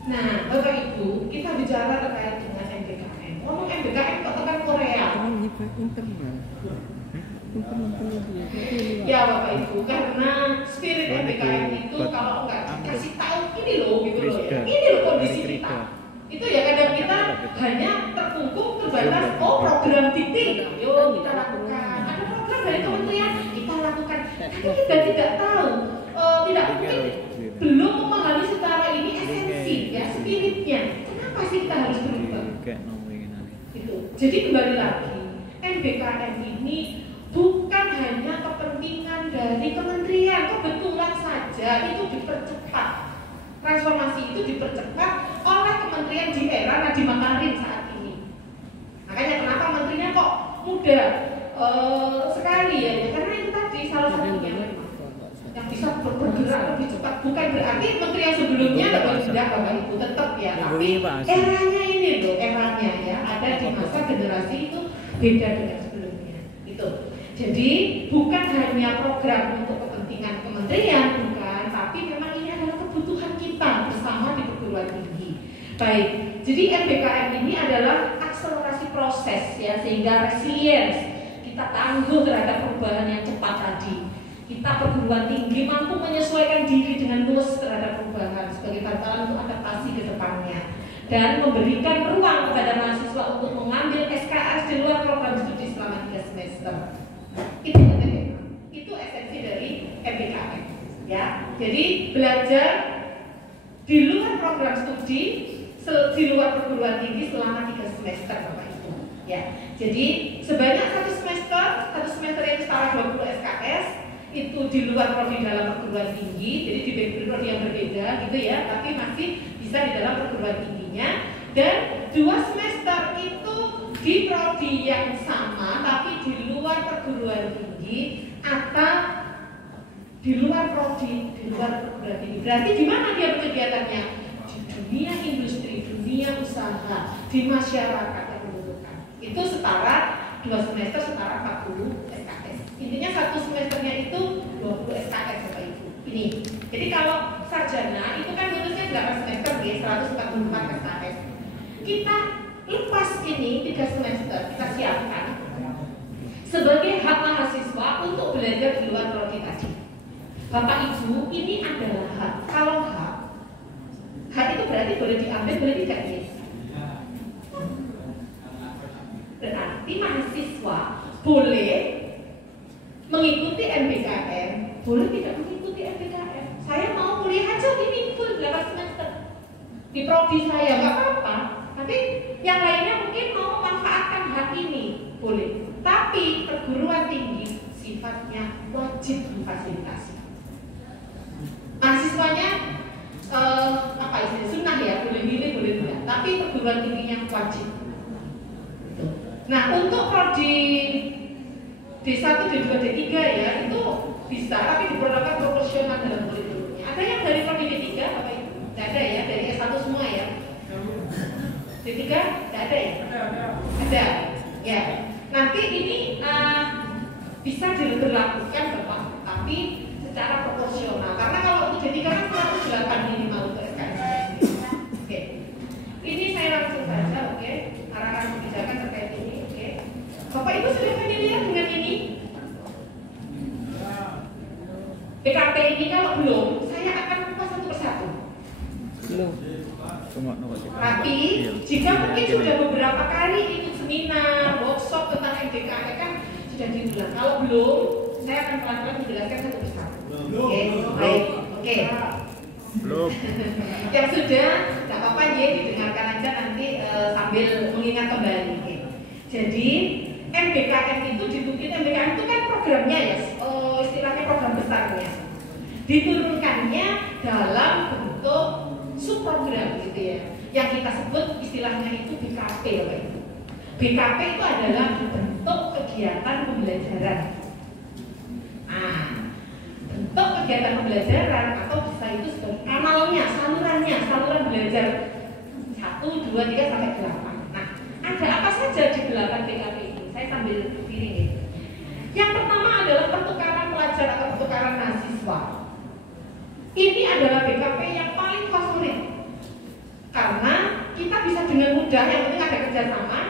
Nah Bapak Ibu, kita bicara terkait dengan MBKM. Ngomong MBKM kok tekan Korea? Ya Bapak Ibu, karena spirit MBKM itu kalau nggak dikasih tahu ini loh gitu loh ya, ini loh kondisi kita. Itu ya kadang kita hanya terkungkung terbatas, oh program titik, yuk kita lakukan. Ada program dari kementerian kita lakukan, tapi kita tidak tahu, tidak mungkin belum memahami secara ini esensi ya, spiritnya. Kenapa sih kita harus berubah? Itu. Jadi kembali lagi, MBKM ini bukan hanya kepentingan dari kementerian, kebetulan saja itu dipercepat. Transformasi itu dipercepat oleh kementerian di era Nadiem Makarim saat ini. Makanya kenapa menterinya kok muda sekali ya? Karena itu tadi salah satunya yang bisa bergerak lebih cepat. Bukan berarti menteri yang sebelumnya dapat tidak Bapak Ibu, tetap ya. Tapi eranya ini loh, eranya ya ada di masa generasi itu beda dengan sebelumnya. Itu. Jadi bukan hanya program untuk kepentingan kementerian, bukan, tapi memang ini adalah kebutuhan kita bersama di perguruan tinggi. Baik, jadi MBKM ini adalah akselerasi proses ya, sehingga resilience kita tangguh terhadap perubahan yang cepat tadi. Kita perguruan tinggi mampu menyesuaikan diri dengan luas terhadap perubahan sebagai bantalan untuk adaptasi ke depannya dan memberikan ruang kepada mahasiswa untuk mengambil SKS di luar program studi selama 3 semester. Itu esensi dari MBKM ya. Jadi belajar di luar program studi, di luar perguruan tinggi selama 3 semester Bapak Ibu ya. Jadi sebanyak satu semester itu setara 20 SKS itu di luar prodi dalam perguruan tinggi, jadi di prodi yang berbeda gitu ya, tapi masih bisa di dalam perguruan tingginya. Dan 2 semester itu di prodi yang sama tapi di luar perguruan tinggi atau di luar prodi, di luar perguruan tinggi. Berarti di mana dia berkegiatannya? Di dunia industri, dunia usaha, di masyarakat yang membutuhkan. Itu setara 2 semester setara 40 SKS. Intinya 1 semesternya itu 20 SKS Bapak Ibu. Ini. Jadi kalau sarjana itu kan lulusnya 8 semester ya, 144 SKS. Kita lepas ini 3 semester kita siapkan sebagai hak mahasiswa untuk belajar di luar prodi tadi. Bapak Ibu, ini adalah hak. Kalau hak itu berarti boleh diambil, boleh tidak ya? Berarti mahasiswa boleh mengikuti MBKM, boleh tidak mengikuti MBKM. Saya mau kuliah aja ini full 8 semester di prodi saya, nggak apa-apa. Tapi yang lainnya mungkin mau memanfaatkan hak ini, boleh. Tapi perguruan tinggi sifatnya wajib difasilitasi. Mahasiswanya apa istilahnya sunnah ya, boleh milih boleh tidak. Tapi perguruan tingginya wajib. Nah untuk prodi D1, D2, D3 ya itu bisa, tapi diperlakukan proporsional dalam kurikulumnya. Ada yang dari prodi D3 Bapak Ibu? Tidak ada ya, dari S1 semua ya. D3 tidak ada ya? Ada. Ya. Nanti ini bisa diberlakukan Bapak, tapi secara proporsional. Karena kalau untuk D3 kan 108 minimal untuk SKS. Oke. Ini saya langsung saja, oke. Arahan kebijakan terkait ini, oke. Bapak Ibu sudah familiar dengan ini? BKP ini kalau belum, saya akan kupas satu persatu. Belum. Tapi jika mungkin sudah beberapa kali ikut seminar, workshop tentang MBKM kan sudah diulang. Kalau belum, saya akan pelan-pelan menjelaskan satu persatu. Oke, baik. Oke. Belum. Yang sudah, tidak apa-apa ya, didengarkan aja nanti sambil mengingat kembali. Oke. Jadi MBKM itu dibikin, MBKM itu kan programnya ya, istilahnya program besarnya. Diturunkannya dalam bentuk subprogram gitu ya, yang kita sebut istilahnya itu BKP Bapak Ibu. BKP itu adalah bentuk kegiatan pembelajaran. Nah, bentuk kegiatan pembelajaran atau bisa itu sebagai kanalnya, saluran belajar 1, 2, 3 sampai 8. Nah, ada apa saja di 8 BKP ini? Saya sambil piring ya. Yang pertama adalah pertukaran pelajar atau pertukaran mahasiswa. Ini adalah BKP yang paling favorit karena kita bisa dengan mudah, yang penting ada kerjasama,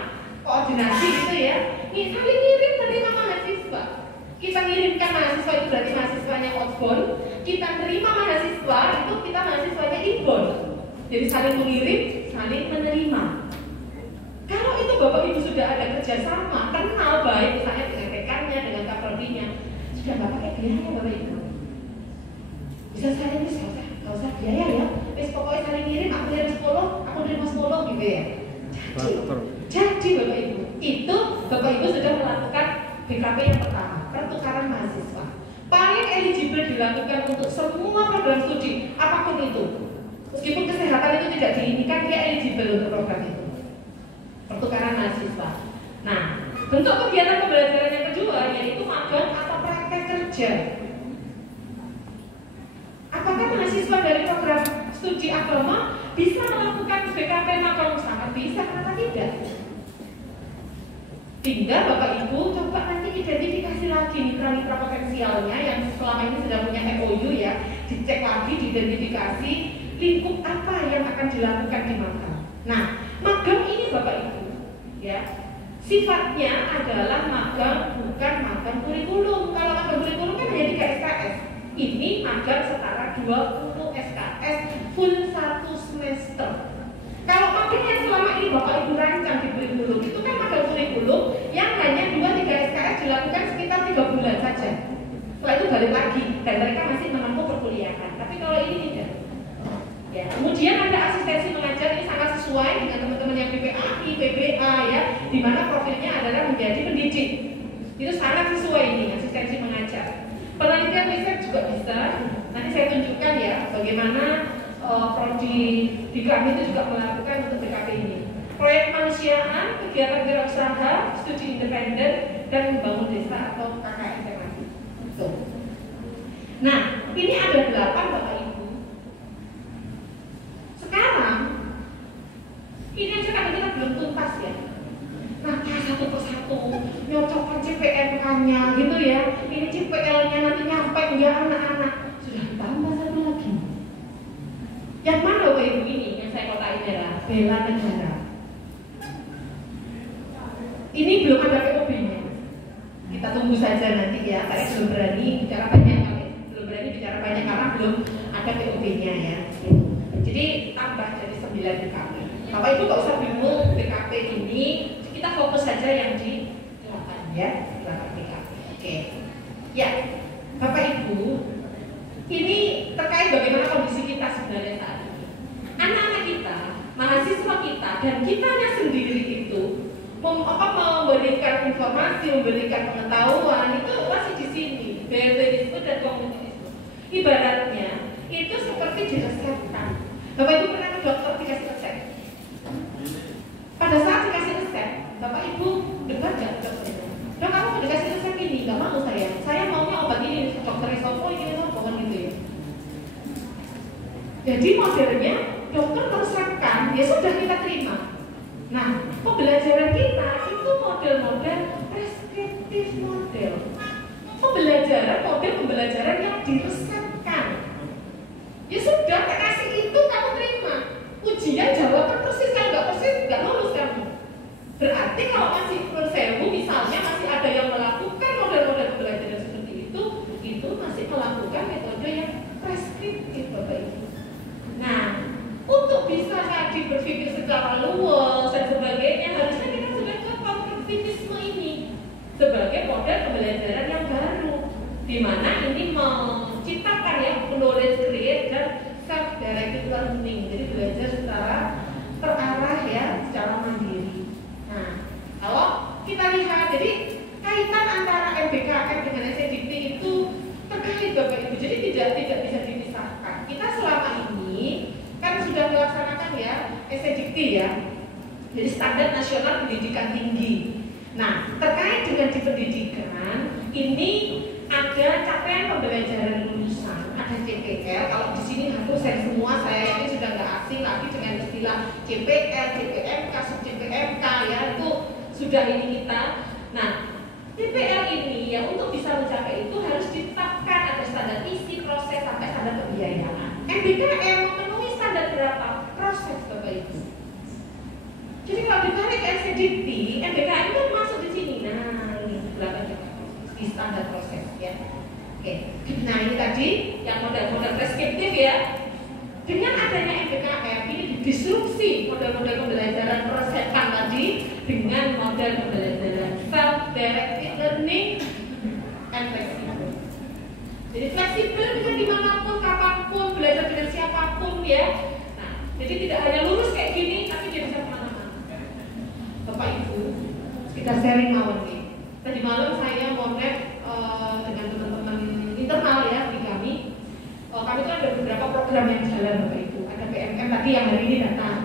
koordinasi gitu ya. Ini saling ngirim menerima mahasiswa. Kita ngirimkan mahasiswa itu berarti mahasiswanya outbound, kita terima mahasiswa itu kita mahasiswanya inbound. Jadi saling mengirim, saling menerima. Kalau itu Bapak Ibu sudah ada kerjasama, kenal baik misalnya dengan rekannya, dengan kaprodinya, sudah nggak pakai biaya Bapak Ibu. Bisa saling nggak usah biaya ya. Pokoknya saling ngirim, aku ngirim 10, aku ngirim 10 gitu ya. Jadi Bapak Ibu, itu Bapak Ibu sudah melakukan BKP yang pertama, pertukaran mahasiswa. Paling eligible dilakukan untuk semua program studi, apapun itu. Meskipun kesehatan itu tidak diinginkan, dia eligible untuk program itu. Pertukaran mahasiswa. Nah, bentuk kegiatan pembelajaran yang kedua yaitu magang atau praktek kerja. Apakah mahasiswa dari program studi agama bisa melakukan BKP magang? Sangat bisa, kenapa tidak? Tinggal Bapak Ibu coba nanti identifikasi lagi mitra-mitra potensialnya yang selama ini sudah punya MOU ya, dicek lagi, diidentifikasi lingkup apa yang akan dilakukan di magang. Nah, magang ini Bapak Ibu ya, sifatnya adalah magang, bukan magang kurikulum. Kalau magang kurikulum kan hanya 3 SKS. Ini magang setara 20 SKS full 1 semester. Kalau magang yang selama ini Bapak Ibu rancang di kurikulum itu kan magang kurikulum yang hanya 2-3 SKS dilakukan sekitar 3 bulan saja. Setelah itu balik lagi dan mereka masih menempuh perkuliahan. Tapi kalau ini tidak. Ya, kemudian ada asistensi mengajar, ini sangat sesuai dengan teman-teman yang PPAI, PBA ya, di mana profilnya adalah menjadi pendidik. Itu sangat sesuai ini asistensi mengajar. Penelitian Latihan riset juga bisa. Nanti saya tunjukkan ya bagaimana prodi di kami itu juga melakukan untuk BKP ini. Proyek kemanusiaan, kegiatan wirausaha, studi independen, dan membangun desa atau KKN temati. Nah, ini ada 8 Bapak Ibu. Sekarang ini aja kan kita belum tuntas ya. Nah, satu persatu nyocokkan CPNK-nya gitu ya. Ini CPL-nya nanti nyampe ya anak-anak. Sudah tambah satu lagi. Yang mana Bapak Ibu ini yang saya kotain ya, bela negara. Ini belum ada POB-nya. Kita tunggu saja nanti ya. Saya belum berani bicara banyak karena belum ada POB-nya ya. Jadi tambah jadi 9 BKP. Bapak Ibu nggak usah bingung BKP ini. Kita fokus saja yang di 8 ya, 8 BKP. Oke. Ya, Bapak Ibu, ini terkait bagaimana kondisi kita sebenarnya saat ini. Anak-anak kita, mahasiswa kita, dan kitanya sendiri itu memberikan informasi, memberikan pengetahuan itu masih di sini, behaviorisme dan kognitivisme. Ibaratnya itu seperti diresepkan. Bapak Ibu pernah ke dokter dikasih resep? Pada saat dikasih resep, Bapak Ibu dengar nggak dokternya? Dok, kamu mau dikasih resep ini? Nggak mau saya maunya obat ini. Dokter Sopo ini bukan gitu ya. Jadi modelnya dokter meresepkan, ya sudah kita terima. Nah, pembelajaran kita itu model-model preskriptif model. Model pembelajaran yang diresepkan. Ya sudah, tak kasih itu kamu terima. Ujian jawaban persis, kalau nggak persis nggak lulus kamu. Berarti kalau masih persewu misalnya masih ada yang melakukan model-model pembelajaran seperti itu masih melakukan metode yang preskriptif Bapak Ibu. Nah, untuk bisa tadi berpikir secara luas dan sebagainya harusnya kita sudah ke kognitivisme ini sebagai model pembelajaran yang baru, di mana ini menciptakan ya knowledge create dan self-directed learning. Jadi belajar secara terarah ya, secara mandiri. Nah, kalau kita lihat, jadi kaitan antara MBKM dengan SCDP itu terkait Bapak Ibu. Jadi tidak bisa dipisahkan. Kita selama ini kan sudah melaksanakan ya SCDP ya. Jadi Standar Nasional Pendidikan Tinggi. Nah, terkait dengan di pendidikan ini ada capaian pembelajaran lulusan, ada CPL. Kalau di sini saya semua saya ini sudah nggak asing lagi dengan istilah CPL, CPMK, sub-CPMK ya, itu sudah ini kita. Nah, CPL ini ya untuk bisa mencapai itu harus ditetapkan ada standar isi, proses sampai standar pembiayaan. MBKM memenuhi standar berapa? Proses Bapak Ibu. Jadi kalau ditarik SCDP, MBKM itu masuk di sini. Nah, ini berapa di standar proses ya. Oke. Nah, ini tadi yang model-model preskriptif ya. Dengan adanya MBKM ini didisrupsi model-model pembelajaran peresepkan tadi dengan model pembelajaran self-directed learning and flexible. Jadi fleksibel bisa dimanapun, kapanpun, belajar dengan siapapun ya. Nah, jadi tidak hanya lulus kayak gini, tapi dia bisa kemana-mana. Bapak Ibu, kita sharing mawon nih. Tadi malam saya ngobrol dengan teman-teman internal ya di kami. Kami itu ada beberapa program yang jalan Bapak Ibu. Ada PMM tadi yang hari ini datang.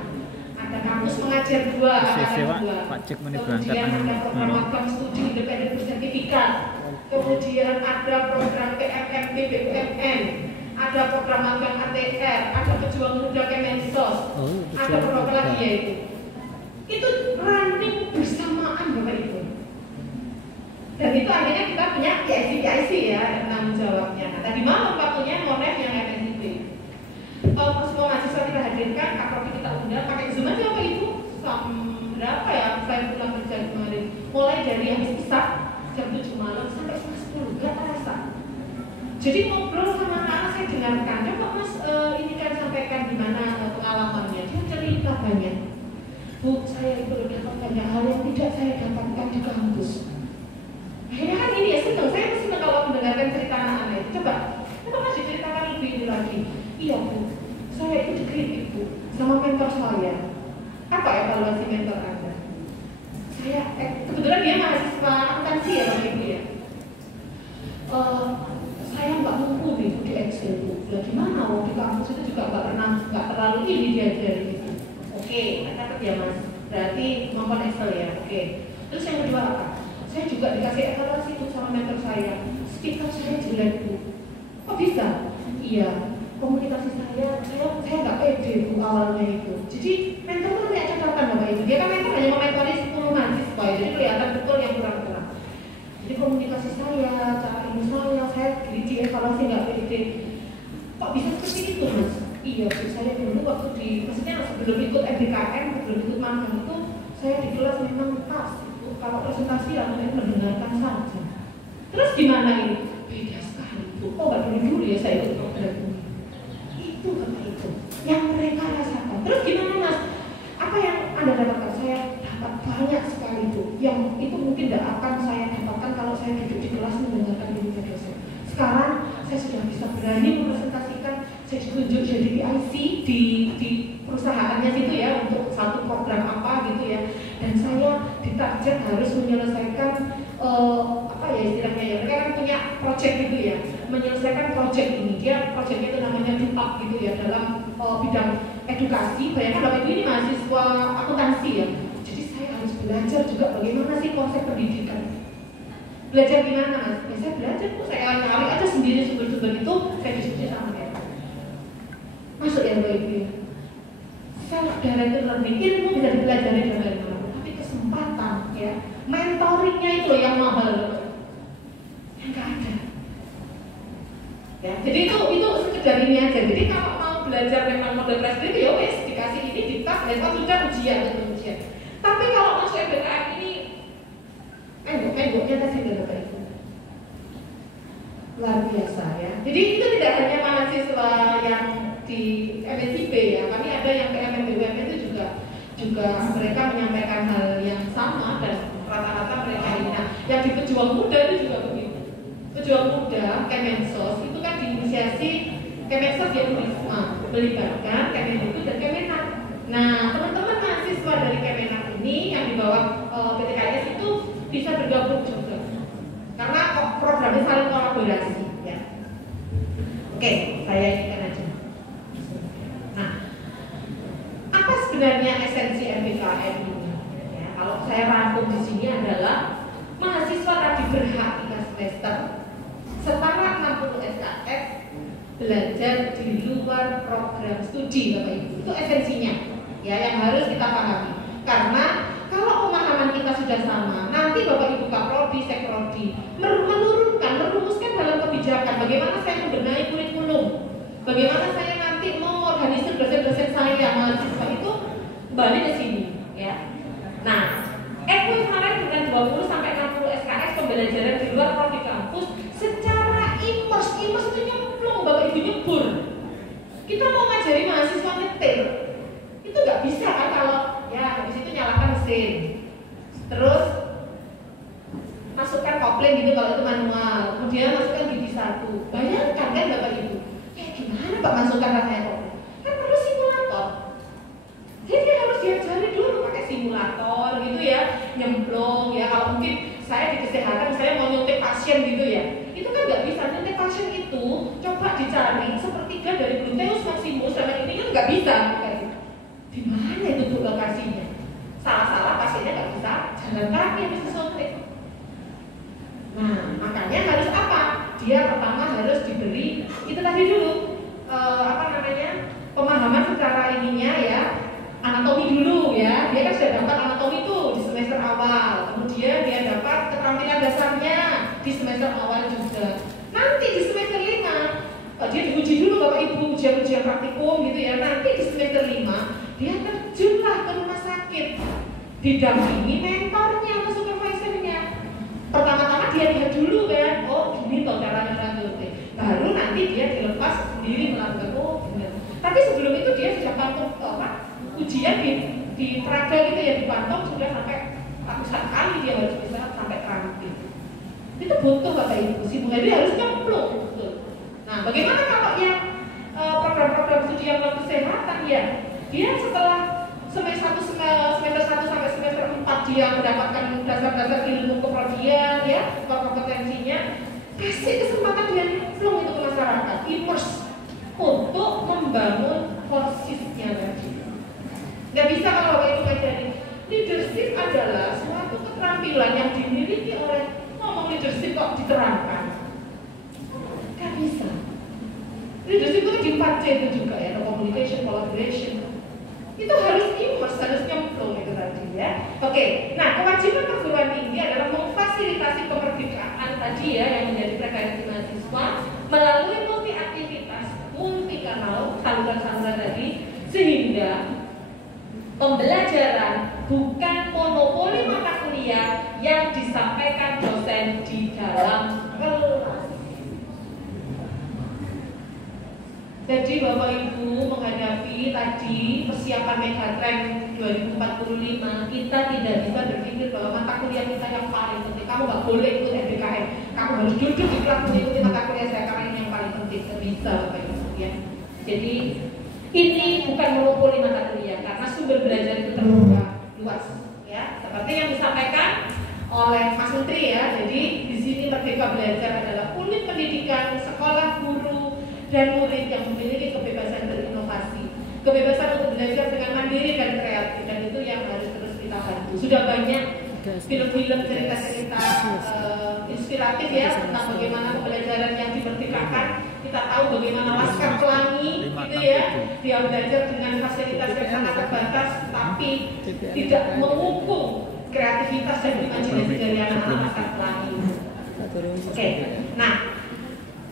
Ada kampus mengajar 2, angkatan 2. Kemudian ada program magang studi independen bersertifikat. Kemudian ada program PMMP BUMN. Ada program magang ATR. Ada pejuang muda Kemensos. Ada program lagi ya itu. Itu running bersamaan Bapak Ibu. Dan itu akhirnya kita punya PIC ya, tanggung jawabnya. Nah, tadi malam waktunya Monef yang MNIP. Semua mahasiswa kita hadirkan, Kak Profi kita undang, pakai Zoom aja Bapak Ibu. Berapa ya, saya pulang kerja kemarin. Mulai dari habis isya jam 7 malam sampai setengah 10, gak terasa. Jadi ngobrol sama anak-anak saya dengarkan, coba Mas ini kan sampaikan gimana pengalamannya. Dia cerita banyak. Bu, saya itu dapat banyak hal yang tidak saya dapatkan di kampus. Akhirnya kan ini ya senang, saya senang kalau mendengarkan cerita anak-anak itu. Coba Mas diceritakan lebih ini lagi. Iya Bu, saya itu dikritik Bu sama mentor saya. Apa evaluasi mentor Anda? Saya, kebetulan dia mahasiswa akuntansi ya Bapak Ibu ya. Saya nggak kemampuan Excel ya, oke. Terus yang kedua apa? Saya juga dikasih evaluasi tuh sama mentor saya. Speaker saya jelek Bu. Kok bisa? Iya, komunikasi saya nggak pede Bu awalnya itu. Jadi mentor tuh punya catatan Bapak Ibu. Dia kan mentor hanya mementori 10 mahasiswa, jadi kelihatan betul yang kurang-kurang. Jadi komunikasi saya, cara ilmu saya dievaluasi nggak pede. Kok bisa seperti itu Mas? Iya Bu, saya dulu waktu maksudnya sebelum ikut MBKM, sebelum ikut magang itu, saya di kelas memang pas. Kalau presentasi langsung mendengarkan saja. Terus gimana ini? Beda sekali Bu. Oh nggak dulu ya saya ikut program ini. Itu Bapak Ibu yang mereka rasakan. Terus gimana Mas? Apa yang Anda dapatkan? Saya dapat banyak sekali Bu. Yang itu mungkin tidak akan saya dapatkan kalau saya duduk di kelas mendengarkan diri dosen. Sekarang saya sudah bisa berani mempresentasikan. Saya ditunjuk jadi PIC di perusahaannya situ ya untuk satu program apa gitu ya. Dan saya ditarget harus menyelesaikan apa ya istilahnya ya, mereka kan punya project gitu ya, menyelesaikan project ini. Dia projectnya itu namanya do up gitu ya, dalam bidang edukasi. Bayangkan Bapak Ibu ini mahasiswa akuntansi ya, jadi saya harus belajar juga bagaimana sih konsep pendidikan. Belajar gimana Mas? Ya saya belajar tuh, saya cari aja sendiri sumber-sumber itu, saya diskusi sama mereka. Masuk ya Bapak Ibu ya, self-directed learning, ilmu bisa dipelajari dari mana, tapi kesempatan ya, mentoringnya itu loh yang mahal, yang nggak ada. Ya, jadi itu sekedar ini aja. Jadi kalau mau belajar memang model preskripsi, ya wes dikasih ini di tas, besok sudah ujian. Tapi kalau masuk MBKM ini, menggoknya tadi Bapak Ibu, luar biasa ya. Jadi itu tidak hanya mahasiswa yang di MSIP ya, kami ada yang ke MMBUM itu juga mereka menyampaikan hal yang sama dan rata-rata mereka ini. Nah, yang di pejuang muda itu juga begitu. Pejuang muda Kemensos itu kan diinisiasi Kemensos ya melibatkan Kemendikbud dan Kemenak. Nah, teman-teman mahasiswa dari Kemenak ini yang di bawah PTKS itu bisa bergabung juga karena programnya saling kolaborasi ya. Oke, saya ingatkan aja. Nah, apa sebenarnya esensi MBKM ini? Ya, kalau saya rangkum di sini adalah mahasiswa tadi berhak 3 semester setara 60 SKS belajar di luar program studi Bapak Ibu. Itu esensinya ya yang harus kita pahami. Karena kalau pemahaman kita sudah sama, nanti Bapak Ibu Kaprodi, Sekprodi merumuskan dalam kebijakan bagaimana saya membenahi kurikulum, bagaimana saya nanti mengorganisir dosen-dosen saya mahasiswa itu kembali ke sini ya. Nah, ekuivalen dengan 20 sampai 60 SKS pembelajaran di luar prodi kampus secara immerse itu nyemplung Bapak Ibu, nyebur. Kita mau ngajari mahasiswa nyetir, itu nggak bisa kan kalau ya habis itu nyalakan mesin, terus masukkan kopling gitu kalau itu manual, kemudian masukkan gigi 1. Bayangkan kan Bapak Ibu, gimana Pak masukkan rasanya kopling? Kan perlu simulator. Jadi harus diajari dulu pakai simulator gitu ya, nyemplung ya. Kalau mungkin saya di kesehatan, saya mau nyuntik pasien gitu ya, itu kan nggak bisa. Nyuntik pasien itu coba dicari sepertiga dari gluteus maximus, sama ini kan nggak bisa. Di mana itu tuh lokasinya? Salah-salah pasiennya nggak bisa jalan kaki, bisa suntik. Nah, makanya harus apa? Dia pertama harus diberi itu tadi dulu pemahaman secara ininya ya, anatomi dulu ya. Dia kan sudah dapat anatomi itu di semester awal, kemudian dia dapat keterampilan dasarnya di semester awal juga. Nanti di semester 5 dia diuji dulu Bapak Ibu, ujian-ujian praktikum gitu ya. Nanti di semester 5 dia terjunlah ke rumah sakit, didampingi mentornya atau supervisornya. Pertama-tama dia lihat dulu kan, oh gini toh caranya nanti. Baru nanti dia dilepas sendiri melakukan benar. Tapi sebelum itu dia sudah pantau ujian di Praga gitu ya, dipantau sudah sampai ratusan kali dia harus bisa sampai terampil. Itu butuh Bapak Ibu sih, dia harus nyemplung. Nah, bagaimana kalau yang program-program studi yang non kesehatan ya? Dia setelah semester 1 sampai semester 4 dia mendapatkan dasar-dasar ilmu keprodian ya, kompetensinya, kasih kesempatan dia nyemplung itu ke masyarakat, immerse untuk membangun forsisnya lagi. Nggak bisa kalau Bapak Ibu ngajarin leadership adalah suatu keterampilan yang dimiliki oleh ngomong leadership kok diterangkan. Gak bisa. Leadership itu di 4C itu juga ya, communication, collaboration. Itu harus immerse, harus nyemplung itu tadi ya. Oke, nah kewajiban perguruan tinggi adalah memfasilitasi kemerdekaan tadi ya yang menjadi preferensi mahasiswa melalui multi aktivitas, multi kanal, saluran-saluran tadi, sehingga pembelajaran bukan monopoli mata kuliah yang disampaikan dosen di dalam kelas. Jadi Bapak Ibu menghadapi tadi persiapan Megatrend 2045, kita tidak bisa berpikir bahwa mata kuliah kita yang paling penting. Kamu nggak boleh ikut MBKM, kamu harus duduk di kelas mengikuti mata kuliah saya karena ini yang paling penting. Tidak bisa Bapak Ibu ya. Jadi ini bukan monopoli mata kuliah karena sumber belajar itu terbuka luas ya. Seperti yang disampaikan oleh Mas Menteri ya. Jadi di sini Merdeka Belajar adalah unit pendidikan sekolah guru dan murid yang memiliki kebebasan berinovasi, kebebasan untuk belajar dengan mandiri dan kreatif, dan itu yang harus terus kita bantu. Sudah banyak film-film cerita-cerita inspiratif ya tentang bagaimana pembelajaran yang dimerdekakan. Kita tahu bagaimana Laskar Pelangi gitu ya, dia belajar dengan fasilitas yang sangat terbatas, tapi tidak mengukung kreativitas dan imajinasi dari anak-anak Laskar Pelangi. Oke, nah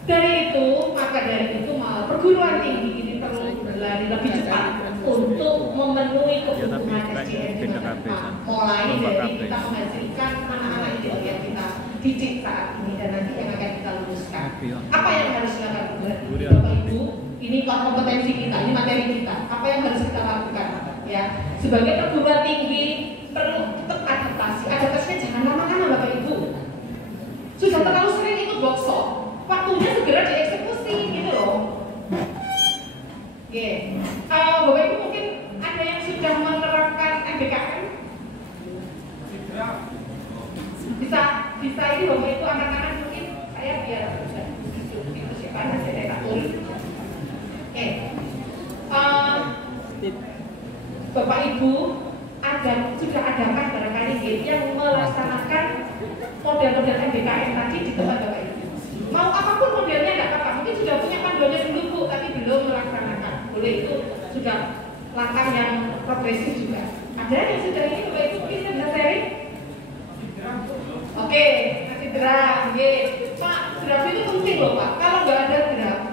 dari itu, maka dari itu perguruan tinggi ini perlu berlari lebih cepat untuk memenuhi kebutuhan SDM di masa depan. Mulai dari kita menghasilkan anak-anak ideal yang kita didik saat ini dan nanti yang akan kita luluskan. Apa yang harus dilakukan Bapak Ibu? Ini kompetensi kita, ini materi kita. Apa yang harus kita lakukan? Ya, sebagai perguruan tinggi perlu tetap adaptasi. Adaptasinya jangan lama-lama Bapak Ibu. Sudah terlalu sering ikut workshop, waktunya segera dieksekusi gitu loh. Oke, Bapak Ibu mungkin ada yang sudah menerapkan MBKM? Bisa ini Bapak Ibu anak-anak mungkin saya biar itu siapa nanti saya tulis. Oke, Bapak Ibu sudah adakah barangkali yang melaksanakan model-model MBKM tadi di tempat Bapak Ibu? Mau apapun modelnya tidak apa-apa, mungkin sudah punya panduannya dulu Bu, tapi belum melaksanakan. Boleh, itu sudah langkah yang progresif juga. Ada yang sudah ini Bapak Ibu mungkin bisa sharing? Oke, kasih draft. Pak, draft itu penting loh Pak. Kalau nggak ada draft,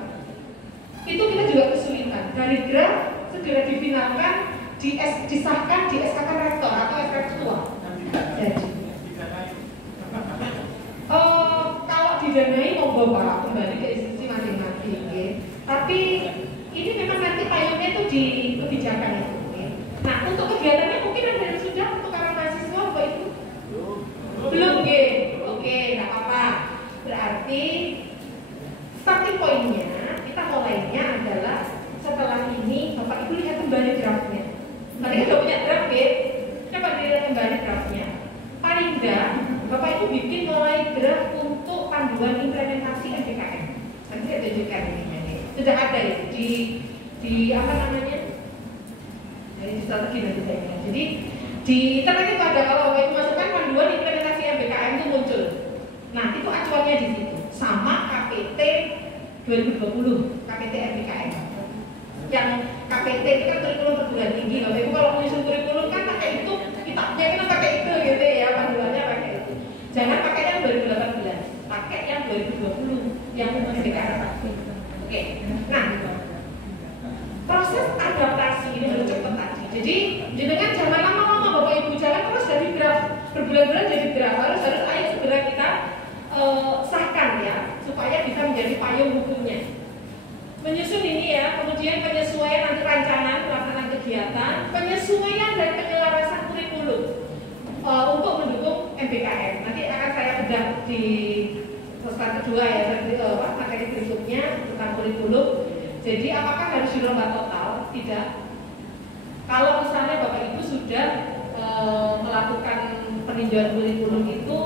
itu kita juga kesulitan. Dari draft segera difinalkan, disahkan di SK rektor atau SK ketua. Jadi kalau didanai monggo Pak, kembali ke institusi masing-masing. Tapi ini memang nanti payungnya itu di kebijakan itu. Nah, untuk kegiatannya mungkin ada yang sudah untuk para mahasiswa Bapak Ibu? Belum, oke, nggak apa-apa. Berarti starting point-nya, kita mulainya adalah setelah ini Bapak Ibu lihat kembali draftnya. Tadi kan udah punya draft coba dilihat kembali draftnya. Paling enggak, Bapak Ibu bikin mulai draft untuk panduan implementasi MBKM. Nanti ada juga ini. Sudah ada itu di apa namanya? Dari strategi nanti saya. Jadi di internet itu ada, kalau Bapak Ibu masukkan panduan implementasi MBKM itu muncul. Nah, itu acuannya di situ. Sama KPT 2020, KPT MBKM. Yang KPT itu kan kurikulum perguruan tinggi. Bapak Ibu kalau menyusun kurikulum kan pakai itu, kitabnya kan pakai itu gitu ya, panduannya pakai itu. Jangan pakai yang 2018, pakai yang 2020 yang MBKM. Oke. Nah, proses adaptasi ini harus cepat tadi. Jadi dengan jangan lama-lama Bapak Ibu, jangan terus dari draft berbulan-bulan jadi draft. Harus ayo segera kita sahkan ya, supaya bisa menjadi payung hukumnya. Menyusun ini ya, kemudian penyesuaian nanti rancangan pelaksanaan kegiatan, penyesuaian dan penyelarasan kurikulum untuk mendukung MBKM. Nanti akan saya bedah di slide kedua ya, materi berikutnya tentang kurikulum. Jadi apakah harus dirombak total? Tidak. Kalau misalnya Bapak Ibu sudah melakukan peninjauan kurikulum itu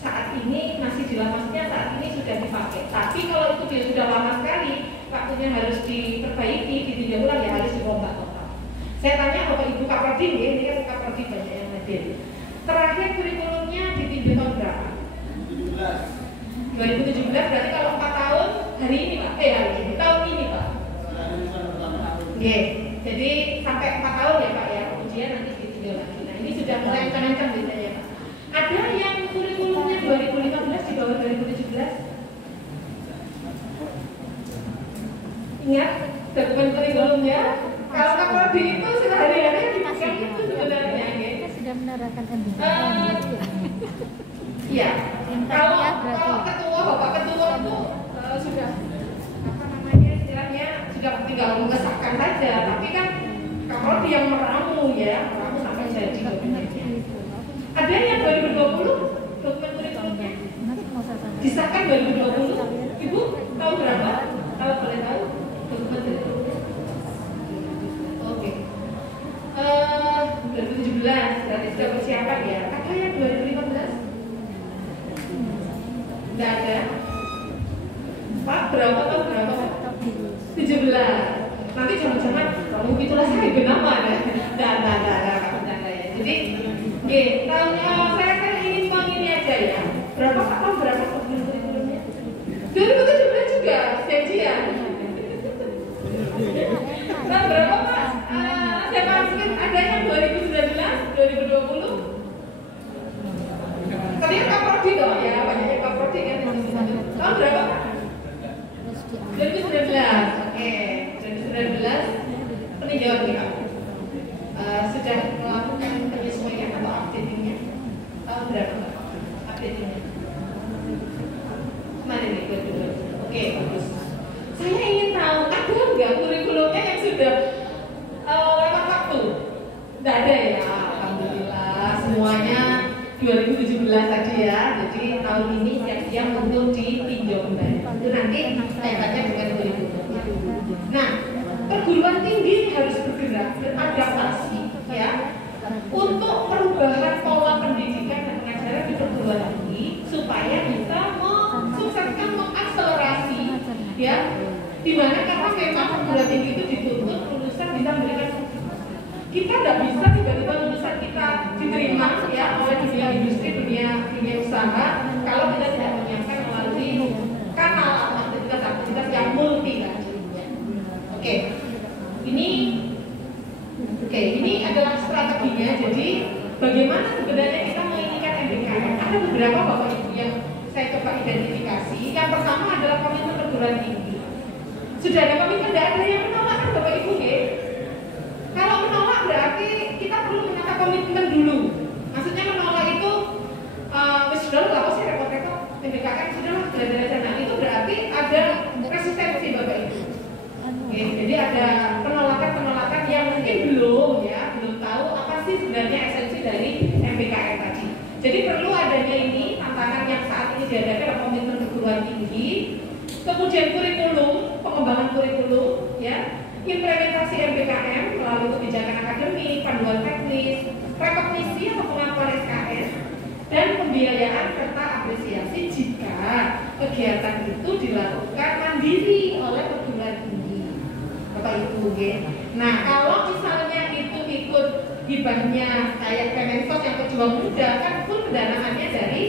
saat ini masih di lamasnya, saat ini sudah dipakai. Tapi kalau itu dia sudah lama sekali, waktunya harus diperbaiki, ditinjau ulang ya harus dirombak total. Saya tanya Bapak Ibu Kaprodi, ini kan Kaprodi banyak yang hadir. Terakhir kurikulumnya ditinjau tahun berapa? 2017, berarti kalau 4 tahun hari ini Pak, tahun ini Pak. Oke, jadi sampai 4 tahun ya Pak ya, ujian nanti ditinjau lagi. Nah ini sudah mulai ancang-ancang biasanya Pak. Ada yang kurikulumnya 2015 di bawah 2017? Ingat dokumen kurikulumnya? Kalau Kaprodi itu sehari-hari dipegang itu sebenarnya Kita sudah menerapkan MBK. Iya. Kalau ketua, Bapak ketua itu sudah apa namanya istilahnya sudah tinggal mengesahkan saja, tapi kan Kaprodi yang meramu sampai jadi dokumennya. Ada yang 2020 dokumen kurikulumnya disahkan 2020. Ibu tahu berapa? Kalau boleh tahu dokumen kurikulumnya? Oke. 2017 berarti sudah persiapan ya. Ada yang 2015? Tidak ada. Pak, berapa tahun berapa? 17. Nanti jangan-jangan kamu itulah saya kenapa ada. Tidak ya. Jadi, tahunnya saya ingin ini aja ya. Berapa tahun berapa kurikulumnya? 2017 juga, janjian. Nah, berapa Pak? Saya masukin ada yang 2019, 2020. Tadi kan Kaprodi dong ya, banyaknya Kaprodi kan. Tahun berapa Pak? 2019. Oke, 2019 peninjauan kita sudah melakukan penyesuaian atau updatingnya. Tahun berapa Pak? Updatingnya kemarin nih, 2020. Oke, bagus. Saya ingin tahu ada nggak kurikulumnya yang sudah lewat waktu? Tidak ada ya, alhamdulillah semuanya 2017 tadi ya. Jadi tahun ini siap-siap untuk ditinjau kembali. Itu nanti kaitannya dengan kurikulumnya. Nah, perguruan tinggi harus bergerak beradaptasi ya untuk perubahan pola pendidikan dan pengajaran di perguruan tinggi supaya bisa mensukseskan mengakselerasi ya, dimana karena memang perguruan tinggi itu dituntut lulusan bisa memberikan kita tidak bisa tiba-tiba lulusan kita diterima ya oleh dunia industri, dunia usaha kalau kita tidak menyiapkan melalui kanal aktivitas yang multi kan. Ini adalah strateginya. Jadi bagaimana sebenarnya kita menginginkan MBKM? Ada beberapa Bapak Ibu yang saya coba identifikasi. Yang pertama adalah komitmen perguruan tinggi. Sudah ada komitmen, tidak ada yang menolak kan Bapak Ibu ya? Kalau menolak berarti kita perlu menata komitmen dulu. Maksudnya menolak itu sudah nggak usah repot-repot MBKM sudah belajar aja. Nah itu berarti ada resistensi Bapak Ibu. Jadi ada penolakan yang mungkin belum tahu apa sih sebenarnya esensi dari MBKM tadi. Jadi perlu adanya ini tantangan yang saat ini dihadapi adalah komitmen perguruan tinggi, kemudian kurikulum, pengembangan kurikulum, ya, implementasi MBKM melalui kebijakan akademik, panduan teknis, rekognisi atau pengakuan SKS, dan pembiayaan serta apresiasi jika kegiatan itu dilakukan mandiri oleh perguruan tinggi. Bapak Ibu, nah kalau misalnya itu ikut hibahnya kayak Kemensos yang pejuang muda kan pun pendanaannya dari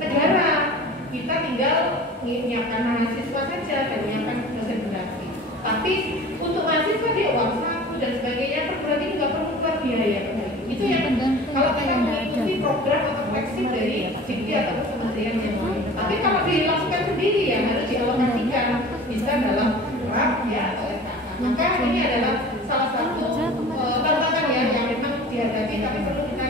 negara, kita tinggal menyiapkan mahasiswa saja dan menyiapkan dosen berarti. Tapi untuk mahasiswa dia uang saku dan sebagainya perguruan tinggi nggak perlu keluar biaya. Itu yang kalau kita mengikuti program atau fleksib dari Dikti atau kementerian yang lain. Tapi kalau dilakukan sendiri ya harus dialokasikan bisa dalam RAP ya atau SKK. Maka ini adalah salah satu tantangan ya yang memang dihadapi tapi perlu kita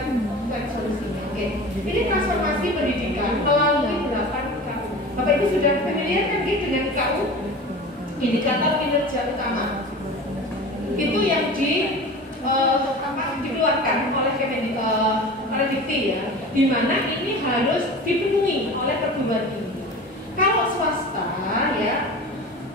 cari solusinya. Oke. Ini transformasi pendidikan melalui 8 KU. Bapak Ibu sudah familiar kan dengan KU? Indikator kinerja utama. Itu yang dikeluarkan oleh Dikti ya, di mana ini harus dipenuhi oleh perguruan tinggi. Kalau swasta ya,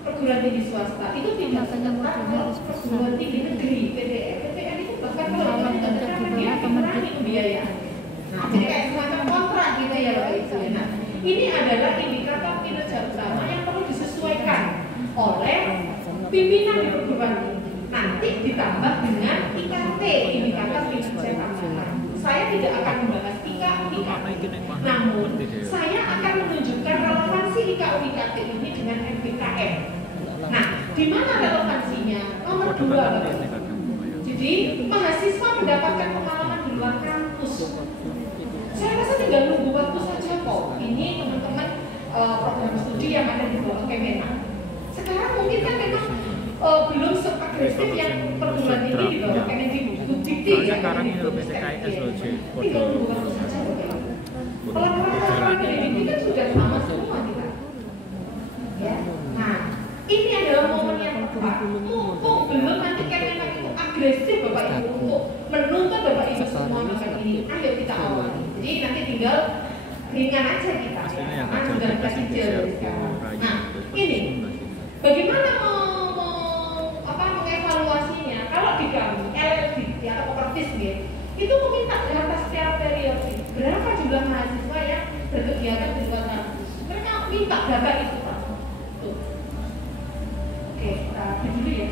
perguruan tinggi swasta itu tidak seketat kalau perguruan tinggi negeri PTN itu bahkan kalau kita terapkan dia dikurangi pembiayaan. Jadi kayak semacam kontrak gitu ya Bapak Ibu. Nah, ini adalah indikator kinerja utama yang perlu disesuaikan oleh pimpinan di perguruan tinggi. Nanti ditambah dengan IKT, indikator kinerja tambahan. Saya tidak akan membahas IKA UIKT. Namun, saya akan menunjukkan relevansi IKA UIKT ini dengan MBKM. Nah, di mana relevansinya? Nomor 2, Bapak Ibu. Jadi, mahasiswa mendapatkan pengalaman di luar kampus. Saya rasa tinggal nunggu waktu saja kok. Ini teman-teman program studi yang ada di bawah Kemenak. Sekarang mungkin kan memang belum seagresif yang perguruan tinggi di bawah Kemendikbud yang ada di PTKIS. Tinggal nunggu waktu saja. Kalau peraturan Kemendikbud kan sudah sama semua kita. Ya. Nah, ini adalah momen yang tepat. Mumpung belum nanti Kemenak itu agresif Bapak Ibu untuk menuntut Bapak Ibu semua makan ini. Ayo kita awali. Jadi nanti tinggal ringan aja kita. Karena sudah kasih dari sekarang. Nah, ini bagaimana mengevaluasinya? Kalau di kami LLB atau kooperatif itu meminta data secara periodik. Berapa jumlah mahasiswa yang berkegiatan di luar kampus? Mereka minta data itu Pak. Tuh. Oke, kita dulu ya.